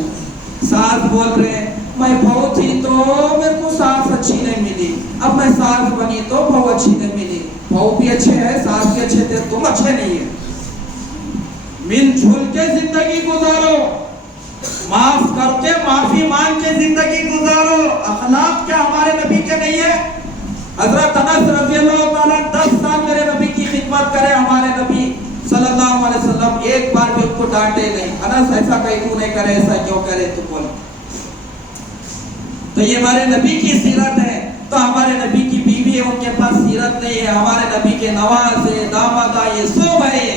सास बोल रहे मैं बहू थी तो मेरे को सास अच्छी नहीं मिली, अब मैं सास बनी तो बहू अच्छी नहीं मिली। बहू भी अच्छे है, सास भी अच्छे थे, तुम अच्छे नहीं है। मिलजुल के जिंदगी गुजारो, माफ करके माफी मांग के जिंदगी गुजारो। अखलाक क्या हमारे नबी के नहीं है? हजरत अनस रज़ियल्लाहु ताला 10 साल मेरे नबी की खिदमत करे, हमारे नबी सल्लल्लाहु अलैहि वसल्लम एक बार भी उनको डांटे नहीं। अनस ऐसा कहीं क्यों नहीं करे, ऐसा क्यों करे तू बोल। तो ये हमारे नबी की सीरत है। तो हमारे नबी की बीवी है, उनके पास सीरत नहीं है। हमारे नबी के नवासे दामादा ये सब है,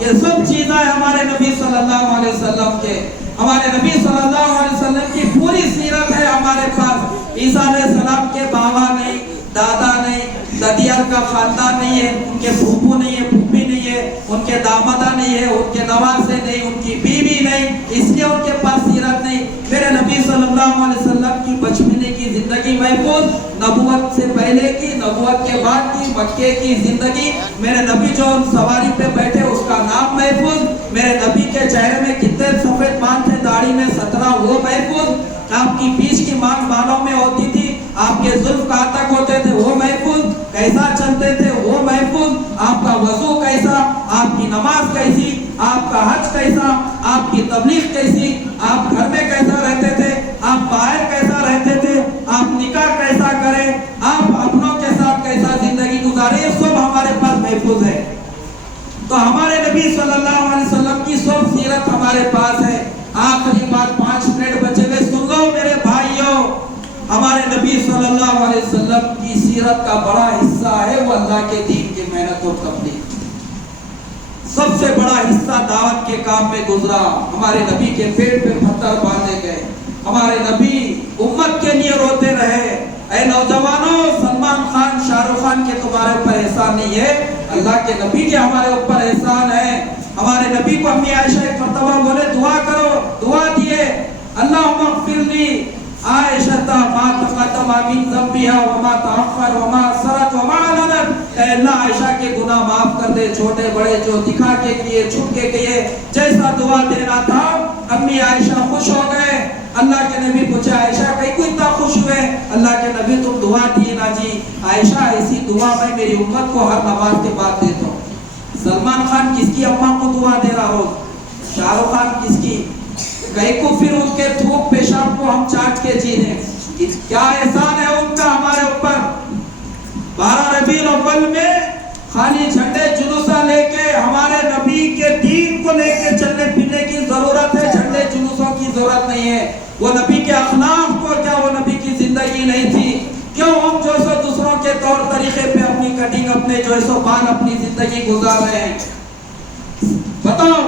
ये सब चीजें हमारे नबी सल्लल्लाहु अलैहि वसल्लम के। हमारे नबी सल्लल्लाहु अलैहि वसल्लम की पूरी सीरत है हमारे पास। ईसा अलैहिस्सलाम के बाबा नहीं, दादा नहीं, ददिया का खानदान नहीं है, उनके फूफू नहीं है, फूफी नहीं है, उनके दामादा नहीं है, उनके नवासे नहीं, उनकी बीवी नहीं, इसलिए उनके पास सीरत नहीं। मेरे नबी जिंदगी महफूज, नबूवत से पहले की, नबूवत के बाद की, मक्के की जिंदगी, मेरे नबी जो सवारी पे बैठे उसका नाम महफूज, मेरे नबी के चेहरे में कितने सफेद बाल थे, दाढ़ी में 17 वो महफूज, आपकी बीच की मांग बालों में होती थी, आपके जुल्फ कहाँ तक होते थे वो महफूज, कैसा चलते थे वो महफूज, आपका वजू कैसा, आपकी नमाज कैसी, आपका हज कैसा, आपकी तबलीग कैसी, आप घर में कैसा रहते थे, आप बाहर कैसा रहते थे, आप निकाह कैसा करें, आप अपनों के साथ कैसा जिंदगी गुजारे, ये सब हमारे पास महफूज है। तो हमारे नबी सल्लल्लाहु अलैहि वसल्लम की सब सीरत हमारे पास है। आखिरी बात, 5 मिनट बचे हुए सुन लो मेरे भाइयों, हमारे नबी सल्लल्लाहु अलैहि वसल्लम की सीरत का बड़ा हिस्सा है वो अल्लाह के दीन की मेहनत और तबलीग। सबसे बड़ा हिस्सा दावत के काम में गुजरा। हमारे नबी के पेट पे पत्थर बांधे गए, हमारे नबी उम्मत के लिए रोते रहे। ऐ नौजवानों, सलमान खान, शाहरुख खान के तुम्हारे ऊपर एहसान नहीं है, अल्लाह के नबी के हमारे ऊपर एहसान है। हमारे नबी को अम्मी आयशा एक मर्तबा बोले दुआ करो, दुआ दिए, अल्लाहुम्मा अग़फ़िरली आयशा मा तक़द्दम मिन ज़ंबिहा व मा तअख़्ख़र व मा असरत व मा अलनत। ऐ अल्लाह, आयशा के गुनाह माफ कर दे, छोटे बड़े जो दिखा के किए, छुप के किए, जैसा दुआ देना था। अम्मी आयशा खुश हो गए। अल्लाह के नबी पूछे, आयशा कहीं को इतना खुश हुए? अल्लाह के नबी तुम दुआ दिए ना जी। आयशा, ऐसी दुआ मैं मेरी उम्मत को हर नमाज के बाद देता हूँ। सलमान खान किसकी अम्मा को दुआ दे रहा हो? शाहरुख खान किसकी? कहीं को फिर उनके थूक पेशाब को हम चाट के जी रहे। क्या एहसान है उनका हमारे ऊपर। 12 रबीउल अव्वल में खाली झंडे जुलूसा लेके हमारे नबी के दीन को लेके चलने फिरने की जरूरत है, झंडे जुलूसों की जरूरत नहीं है। वो नबी के अखलाक को, क्या वो नबी की जिंदगी नहीं थी? क्यों हम जो सो दूसरों के तौर तरीके पे अपनी कटिंग, अपने जो सो बाल, अपनी जिंदगी गुजार रहे हैं? बताओ,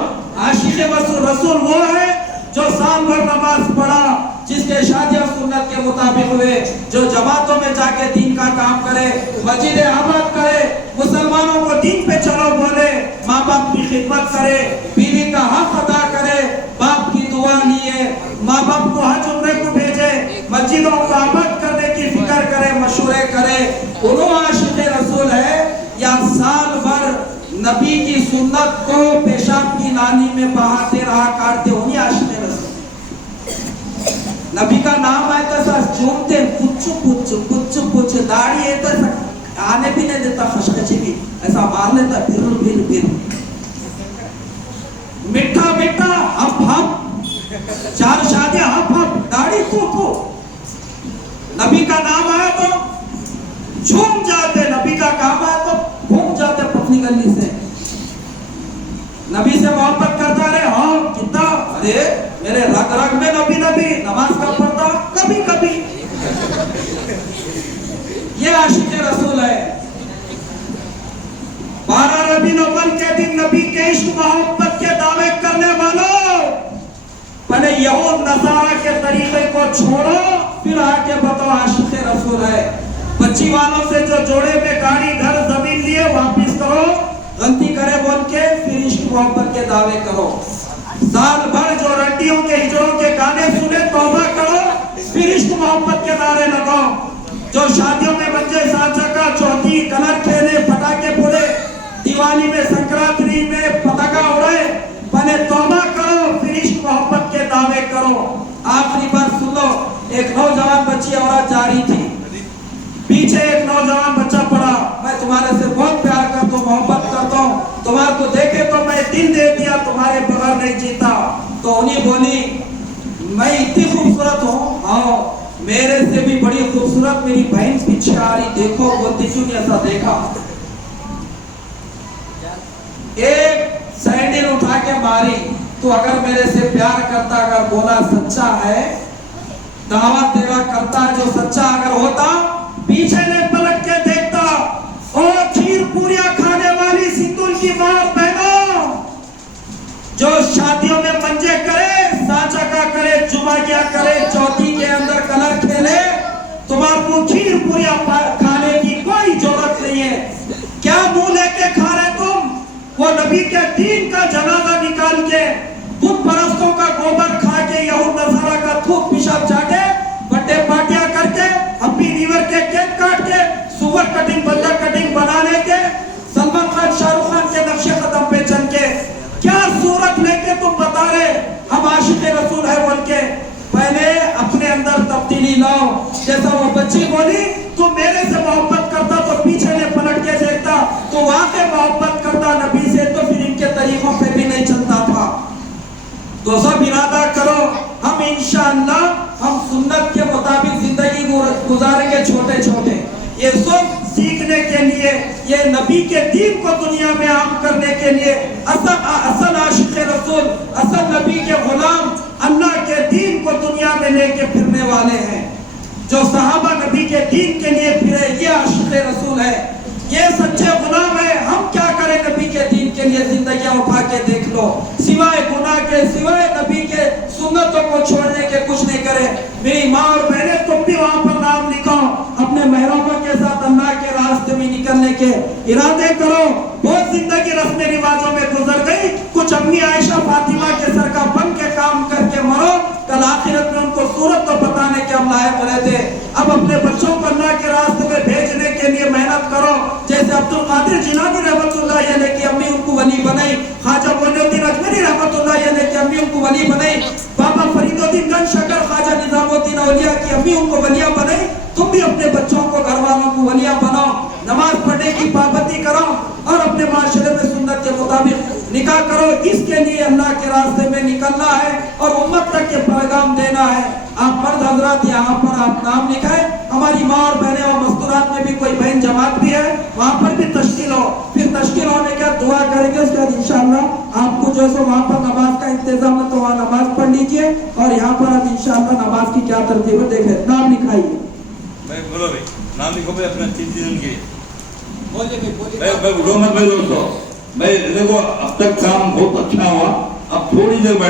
आशिक़े रसूल वो है जो साल भर नमाज पढ़ा, जिसके शादियां सुन्नत के मुताबिक हुए, जो जमातों में जाके दीन का काम करे, मस्जिद आबाद करे, मुसलमानों को दीन पे चलो बोले, माँ बाप की खिदमत करे, बीवी का हक अदा करे, बाप की दुआ लिए, माँ बाप को हज उम्रे को भेजे, मस्जिदों को आबाद करने की फिक्र करे, मशवरे करे। उन्होंने आशिक़े रसूल है या साल भर नबी की सुन्नत को पेशाब की नाली में बहाते रहा, काटते, उन्हीं आशिक़े रसूल। नबी का नाम आए तो सर झूमते, पुच्चू पुच्चू पुच्चू पुच्चू, दाढ़ी है तो आने भी नहीं देता, खशखशी भी ऐसा मार लेता, फिर मिठा मिठा हप हप, 4 शादियां हप हप, दाढ़ी फूफू। नबी का नाम आया तो झूम जाते, नबी का काम आया तो घूम जाते पत्नी गली से। नबी से मोहब्बत करता रहे, हाँ कितना, अरे मेरे रग रग में नबी नबी, नमाज कब पढ़ता? कभी कभी। ये आशिक़े रसूल है। 12 रबीउल अव्वल के दिन नबी के इश्क मोहब्बत के दावे करने वालों, पहले यहूद नसारा के तरीके को छोड़ो, फिर आके बताओ आशिक़े रसूल है। बच्ची वालों से जो जोड़े में गाड़ी, घर, जमीन लिए वापिस करो, गलती करे बोल के फिर इश्क मोहब्बत के दावे करो। साल भर जो रंडियों के, हिजड़ों के गाने सुने, तौबा करो, फिर इश्क मोहब्बत के नारे लगाओ। जो शादियों में बच्चे साचा का चौथी कलर खेले, पटाखे फोड़े, दिवाली में, संक्रांति में पटाखा उड़ाए, पहले तौबा करो, फिर इश्क मोहब्बत के दावे करो। आखिरी बार सुन लो, एक नौजवान बच्ची औरत जा रही थी, पीछे एक नौजवान बच्चा पड़ा, मैं तुम्हारे से बहुत प्यार करता हूँ, मोहब्बत करता हूँ, तुम्हारे को देखे तो मैं दिल दे दिया, तुम्हारे बगैर नहीं जीता। तो उन्हीं बोली, मैं इतनी खूबसूरत हूँ? हाँ, मेरे से भी बड़ी खूबसूरत मेरी बहन पीछे आ रही, देखो। बोलती क्यों नहीं ऐसा देखा? एक सैंडल उठा के मारी। तो अगर मेरे से प्यार करता, अगर बोला सच्चा है, दावा तेरा करता है जो सच्चा अगर होता, पीछे ने पलट के देखता, और खीर पूरियां खाने वाली सिंदूर की मां बहनों, जो शादियों में मंजे करे, साचा का करे, जुबागिया करे, चौथी के अंदर कलर खेले, तुम्हारे को खीर पूरियां खाने की कोई जरूरत नहीं है। क्या मुंह लेके खा रहे तुम? वो नबी के दीन का जनाजा निकाल के, बुत परस्तों का गोबर खा के, यहूद नसारा का थूक पेशाब चाटे, बर्थडे पार्टियां करके रहे हम आशिक रसूल है बोल के, पहले अपने अंदर तब्दीली लाओ। जैसा वो बच्ची बोली तू मेरे से मोहब्बत करता तो पीछे ने पलट के देखता, तो वाकई मोहब्बत करता नबी से तो फिर इनके तरीकों पे भी नहीं चलता था। तो सब इरादा करो, हम इंशाअल्लाह हम सुन्नत के मुताबिक जिंदगी गुजारेंगे। छोटे छोटे ये सब सीखने के लिए, ये नबी के दीन को दुनिया में आम करने के लिए असल आशिक रसूल, असल नबी के गुलाम अल्लाह के दीन को दुनिया में लेके फिरने वाले हैं। जो सहाबा नबी के दीन के लिए फिरे, ये आशिक रसूल है, ये सच्चे गुलाम है। हम क्या करें नबी के दीन के लिए? जिंदगियां उठा के देख लो, सिवाय गुनाह के, सिवाय नबी के सुन्नतों को छोड़ने के कुछ नहीं करे। मेरी माँ और बहने, तुम भी वहां पर नाम लिखाओ, अपने महरमों के साथ अल्लाह के रास्ते में निकलने के इरादे करो। बहुत जिंदगी रस्म रिवाजों में गुजर गई, कुछ अम्मी आयशा फातिमा के सर का बन के काम करके मरो, कल आखिरत में उनको सूरत तो बताने के हम लायक बने थे। अब अपने बच्चों को अल्लाह के रास्ते में भेजने के लिए मेहनत करो। जैसे अब्दुल कादिर जिलानी रहमतुल्लाह अलैह की अम्मी उनको वली बनाई, ख्वाजा मोइनुद्दीन अजमेरी रहमतुल्लाह अलैह की अम्मी उनको वली बनाई, बाबा फरीदुद्दीन गंज शकर ख्वाजा निजामुद्दीन औलिया की अम्मी उनको वलिया बनाई। तुम भी अपने बच्चों को, घर वालों को वलिया बनाओ, नमाज पढ़ने की पाबंदी करो और अपने माशरे में सुन्नत के मुताबिक निकाह करो। इसके लिए अल्लाह के रास्ते में निकलना है और उम्मत तक के पैगाम देना है। आप मर्द हजरात यहाँ पर आप नाम लिखाए, हमारी माँ और बहनें और मस्तूरात में भी कोई बहन जमात भी है, वहाँ पर भी तश्कील हो। फिर तश्कील होने के बाद दुआ करेंगे, उसके बाद इंशाअल्लाह आपको जो सो वहाँ पर नमाज का इंतजाम है तो वहाँ नमाज पढ़ लीजिए और यहाँ पर आप इंशाअल्लाह नमाज की क्या तरतीब है देखें। नाम लिखाइए भाई, बोलो भाई, नाम लिखो भाई अपने 3 दिन के। बोलिए भाई उठो मत भाई दोस्तों, भाई देखो अब तक काम बहुत अच्छा हुआ, अब थोड़ी देर बैठ